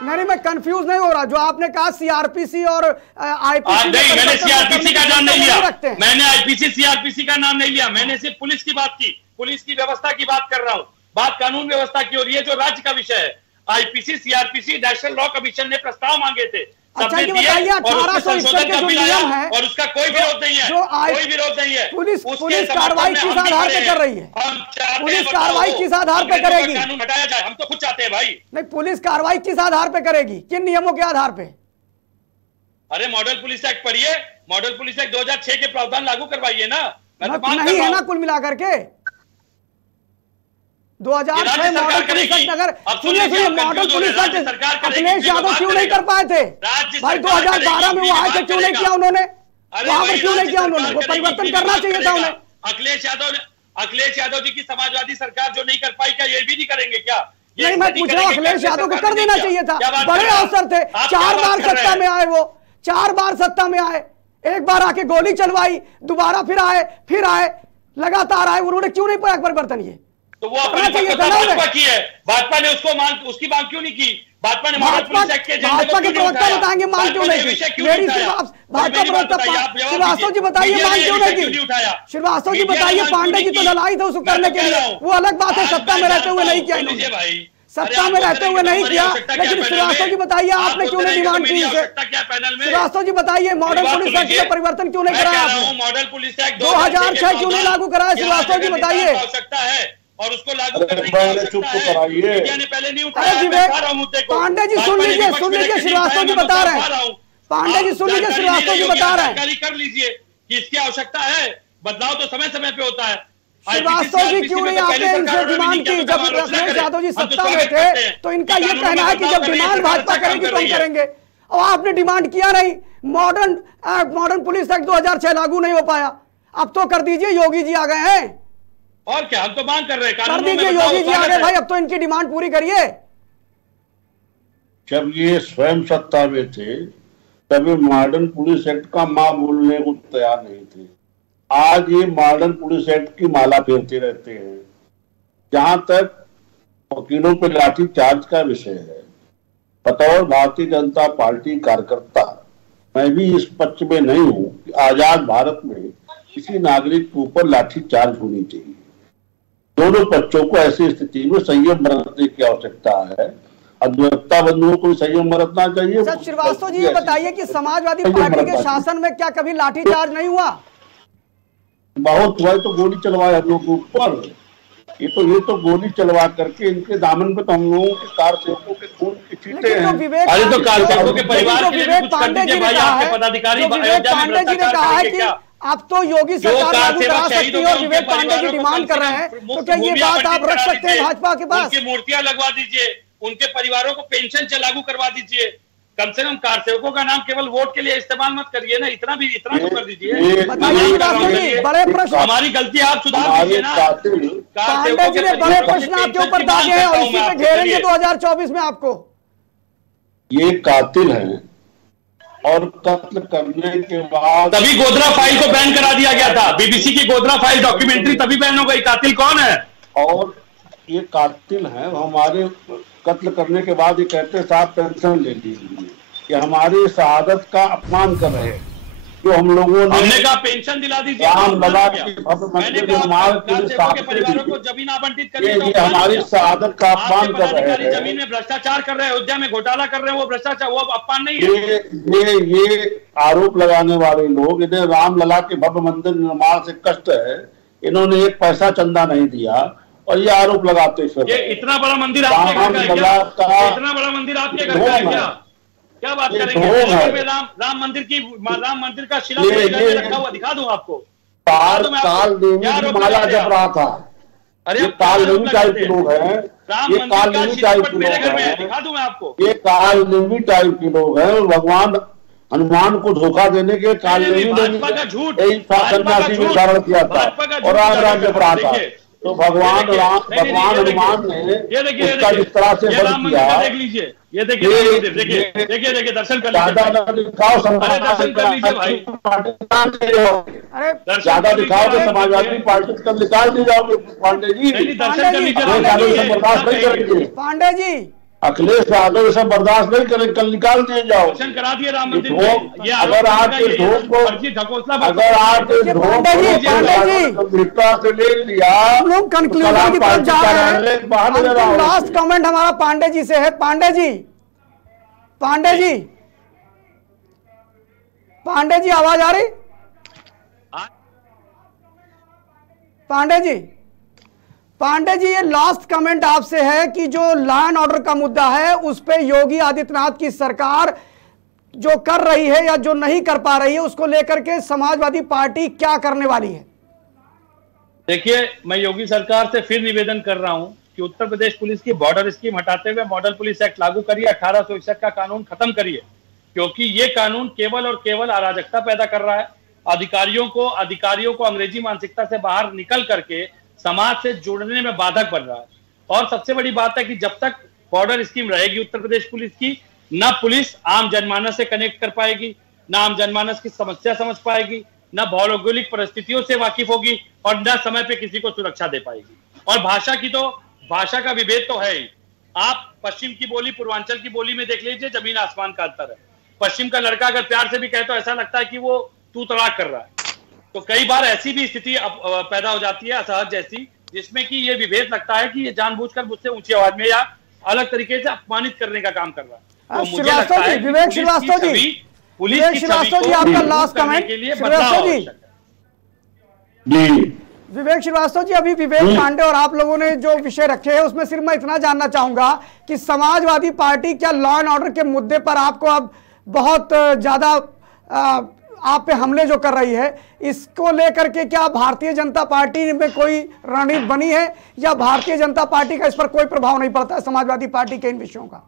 नहीं, मैं कंफ्यूज नहीं हो रहा। जो आपने कहा सीआरपीसी और आईपीसी, नहीं, मैंने सीआरपीसी का नाम नहीं लिया, मैंने आईपीसी सीआरपीसी का नाम नहीं लिया, मैंने सिर्फ पुलिस की बात की, पुलिस की व्यवस्था की बात कर रहा हूं। बात कानून व्यवस्था की हो रही है, जो राज्य का विषय है। IPC CrPC national law commission ने प्रस्ताव मांगे थे, अच्छा ये बताइए 1861 के जो नियम है, और उसका कोई विरोध नहीं है, कोई विरोध नहीं है। पुलिस कार्रवाई किस आधार पे कर रही है? पुलिस कार्रवाई किस आधार पे करेगी? कानून हटाया जाए, हम तो खुद चाहते हैं भाई। नहीं, पुलिस कार्रवाई किस आधार पे करेगी, किन नियमों के आधार पे? अरे मॉडल पुलिस एक्ट पढ़िए, मॉडल पुलिस एक्ट 2006 के प्रावधान लागू करवाइए ना। नहीं है ना कुल मिलाकर के 2006 मॉडल पुलिस एक्ट। अगर सुनिए model police act Akhilesh Yadav क्यों नहीं कर पाए थे भाई? 2012 में वो आए थे, क्यों नहीं किया उन्होंने? वहां पर क्यों नहीं किया उन्होंने? वो परिवर्तन करना चाहिए था उन्हें। अखिलेश यादव जी की समाजवादी सरकार जो नहीं कर पाई, क्या ये भी नहीं करेंगे क्या? नहीं, मैं पूछ रहा हूँ, अखिलेश यादव को कर देना चाहिए था। बड़े अवसर थे, 4 बार सत्ता में आए, वो 4 बार सत्ता में आए, एक बार आके गोली चलवाई, दोबारा फिर आए, लगातार आए, उन्होंने क्यों नहीं पाया परिवर्तन? ये तो वो भाजपा की है, भाजपा ने उसकी मांग क्यों नहीं की? भाजपा ने भाजपा के प्रवक्ता बताएंगे मांग क्यों नहीं की? मेरी भाजपा प्रवक्ता श्रीवास्तव जी बताइए मांग क्यों नहीं की? श्रीवास्तव जी बताइए, पांडे जी तो लड़ाई थे उसको करने के लिए, वो अलग बात है, सत्ता में रहते हुए नहीं किया, सत्ता में रहते हुए नहीं किया। लेकिन श्रीवास्तव जी बताइए आपने क्यों नहीं डिमांड की इसे? श्रीवास्तव जी बताइए मॉडल पुलिस एक्ट का परिवर्तन क्यों नहीं कराया आपने? मॉडल पुलिस एक्ट 2006 क्यों नहीं लागू कराया? श्रीवास्तव जी बताइए। और उसको लागू करने की आवश्यकता है। मीडिया ने पहले नहीं उठाया। पांडे जी सुन लीजिए, श्रीवास्तव जी बता रहे हैं, पांडे जी सुन लीजिए, श्रीवास्तव जी बता रहे हैं, कर लीजिए कि इसकी आवश्यकता है। बदलाव तो समय समय पे होता है। श्रीवास्तव जी क्यों नहीं आपने इनसे डिमांड की? जब अखिलेश यादव जी सत्ता में थे तो इनका ये कहना है कि जब डिमांड भाजपा करेगी तो हम करेंगे, और आपने डिमांड किया नहीं। मॉडर्न पुलिस एक्ट 2006 लागू नहीं हो पाया, अब तो कर दीजिए, योगी जी आ गए हैं। और क्या, हम तो मांग कर रहे हैं, कर दीजिए, योगी जी आ गए भाई, अब तो इनकी डिमांड पूरी करिए। जब ये स्वयं सत्ता में थे तब ये मॉडर्न पुलिस एक्ट का मां बोलने को तैयार नहीं थे। आज ये मॉडर्न पुलिस एक्ट की माला फेरते रहते हैं। जहां तक वकीलों पर लाठी चार्ज का विषय है, बतौर भारतीय जनता पार्टी कार्यकर्ता मैं भी इस पक्ष में नहीं हूं कि आजाद भारत में किसी नागरिक के ऊपर लाठी चार्ज होनी चाहिए। दोनों पक्षों को ऐसी स्थिति में संयम बरतने की आवश्यकता है। अधिवक्ता बंधुओं को संयम बरतना चाहिए। सर श्रीवास्तव जी ये बताइए कि समाजवादी पार्टी के शासन में क्या कभी लाठीचार्ज नहीं हुआ? बहुत हुआ, तो गोली चलवाए हम लोग के ऊपर। ये तो गोली चलवा करके इनके दामन पे तो हम लोगों के कार सेवकों के खून की छींटे हैं। अरे तो कार सेवकों के परिवार के लिए कुछ कर दीजिए भाई, आपके पदाधिकारी पांडे जी ने कहा है कि अब तो योगी सरकार लागू करा सकती है, और विवेक पांडे जी डिमांड कर रहे हैं, तो क्या ये बात आप रख सकते हैं भाजपा के पास? उनकी मूर्तियां लगवा दीजिए, उनके परिवारों को पेंशन लागू करवा दीजिए। कम से कम कार सेवकों का नाम केवल वोट के लिए इस्तेमाल मत करिए ना, इतना तो कर दीजिए। बड़े प्रश्न, हमारी गलती आप सुधार दीजिए ना। पांडे जी ने बड़े प्रश्न आपके ऊपर दागे हैं, और इसी पे घेरेंगे 2024 में आपको। ये कातिल है, और कत्ल करने के बाद तभी गोधरा फाइल को बैन करा दिया गया था। बीबीसी की गोधरा फाइल डॉक्यूमेंट्री तभी बैन हो गई। कातिल कौन है? और ये कातिल है, हमारे कत्ल करने के बाद ये कहते साहब पेंशन ले लीजिए, ये हमारी शहादत का अपमान कर रहे हैं। जो हम लोगों ने हमने कहा पेंशन दिला दीजिए, रामलला के मैंने कहा परिवारों को जमीन आवंटित करिए, ये हमारी शहादत का अपमान कर रहे हैं। जमीन में भ्रष्टाचार कर रहे हैं, अयोध्या में घोटाला कर रहे हैं, वो भ्रष्टाचार, वो अपमान नहीं है। ये आरोप लगाने वाले लोग, इन्हें रामलला के भव्य मंदिर निर्माण से कष्ट है, इन्होंने एक पैसा चंदा नहीं दिया और ये आरोप लगाते फिर। ये इतना बड़ा मंदिर आपके घर का है क्या? इतना बड़ा मंदिर आपके घर का है क्या? क्या बात करेंगे? राम मंदिर का शिलान्यास रखा हुआ दिखा दूं आपको। काल देवी माला जप रहा था। अरे ये काल देवी टाइप के लोग हैं, ये काल देवी टाइप के लोग हैं, दिखा दूं मैं आपको। ये काल देवी टाइप के लोग हैं। भगवान हनुमान को धोखा देने के काल देवी ने सन्यासी में धारण किया था और राम जप रहा था। तो भगवान हनुमान ने उसका जिस तरह से वध किया, देख लीजिए, ये देखिए दर्शन कर लीजिए, दिखाओ, दर्शन कर लीजिए भाई। अरे ज्यादा दिखाओ तो समाजवादी पार्टी कल निकाल दी जाओगे पांडे जी। दर्शन कर लीजिए, बर्दाश्त नहीं करेंगे पांडे जी, अखिलेश यादव इसे बर्दाश्त नहीं करें, कल निकाल दिए जाओ। दर्शन करा दिए राम मंदिर में। अगर आपके धूप को गंभीरता से ले लिया, हम लोग कंक्लूजन की तरफ जा रहे हैं। लास्ट कमेंट हमारा पांडे जी से है। पांडे जी आवाज आ रही? पांडे जी ये लास्ट कमेंट आपसे है कि जो लॉ एंड ऑर्डर का मुद्दा है उस पे योगी आदित्यनाथ की सरकार जो कर रही है या जो नहीं कर पा रही है, उसको लेकर के समाजवादी पार्टी क्या करने वाली है? देखिए, मैं योगी सरकार से फिर निवेदन कर रहा हूं कि उत्तर प्रदेश पुलिस की बॉर्डर स्कीम हटाते हुए मॉडल पुलिस एक्ट लागू करिए, 1861 का कानून खत्म करिए, क्योंकि ये कानून केवल और केवल अराजकता पैदा कर रहा है। अधिकारियों को अंग्रेजी मानसिकता से बाहर निकल करके समाज से जुड़ने में बाधक बन रहा है। और सबसे बड़ी बात है कि जब तक बॉर्डर स्कीम रहेगी उत्तर प्रदेश पुलिस की, ना पुलिस आम जनमानस से कनेक्ट कर पाएगी, ना आम जनमानस की समस्या समझ पाएगी, ना भौगोलिक परिस्थितियों से वाकिफ होगी और ना समय पे किसी को सुरक्षा दे पाएगी। और भाषा का विभेद तो है ही। आप पश्चिम की बोली पूर्वांचल की बोली में देख लीजिए, जमीन आसमान का अंतर है। पश्चिम का लड़का अगर प्यार से भी कहे तो ऐसा लगता है कि वो तू तड़ाक कर रहा है। तो कई बार ऐसी भी स्थिति पैदा हो जाती है असहज जैसी, जिसमें कि ये विभेद लगता है कि ये जानबूझकर मुझसे ऊंची आवाज में या अलग तरीके से अपमानित करने का काम कर रहा है। तो मुझे लगता है विवेक श्रीवास्तव जी आपका लास्ट कमेंट। विवेक श्रीवास्तव जी, अभी विवेक पांडे और आप लोगों ने जो विषय रखे हैं उसमें सिर्फ मैं इतना जानना चाहूंगा कि समाजवादी पार्टी क्या लॉ एंड ऑर्डर के मुद्दे पर आपको अब बहुत ज्यादा आप पे हमले जो कर रही है, इसको लेकर के क्या भारतीय जनता पार्टी में कोई रणनीति बनी है या भारतीय जनता पार्टी का इस पर कोई प्रभाव नहीं पड़ता है समाजवादी पार्टी के इन विषयों का?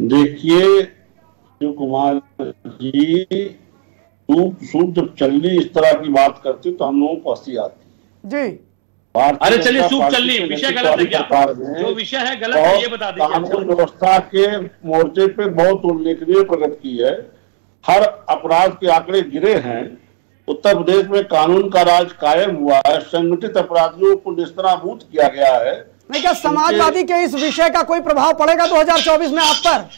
देखिए शिव कुमार जी, सूप जब चलनी इस तरह की बात करती तो हम लोगों को हंसी आती जी। अरे चलिए, सूप चलनी विषय गलत है क्या? जो विषय है गलत है ये बता दीजिए। कानून व्यवस्था के मोर्चे पे बहुत उल्लेखनीय प्रगति की है। हर अपराध के आंकड़े गिरे हैं। उत्तर प्रदेश में कानून का राज कायम हुआ है। संगठित अपराधियों को निस्तानाबूद किया गया है। नहीं, क्या समाजवादी के इस विषय का कोई प्रभाव पड़ेगा 2024 में आप पर?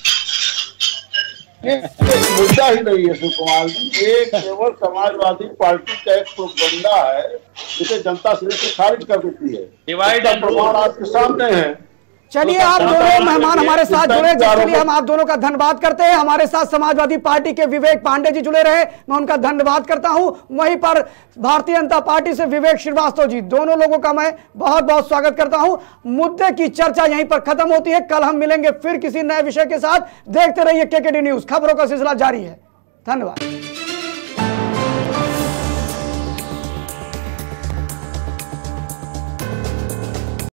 मुद्दा ही नहीं है शिव कुमार जी, ये केवल समाजवादी पार्टी का एक प्रोपगंडा है जिसे जनता सिरे से खारिज कर देती है। डिवाइड एंड प्रमाण आपके सामने है। चलिए, आप दोनों मेहमान हमारे साथ जुड़े, जिसके लिए हम आप दोनों का धन्यवाद करते हैं। हमारे साथ समाजवादी पार्टी के विवेक पांडे जी जुड़े रहे, मैं उनका धन्यवाद करता हूं। वहीं पर भारतीय जनता पार्टी से विवेक श्रीवास्तव जी, दोनों लोगों का मैं बहुत बहुत स्वागत करता हूं। मुद्दे की चर्चा यहीं पर खत्म होती है। कल हम मिलेंगे फिर किसी नए विषय के साथ। देखते रहिए केकेडी न्यूज, खबरों का सिलसिला जारी है। धन्यवाद।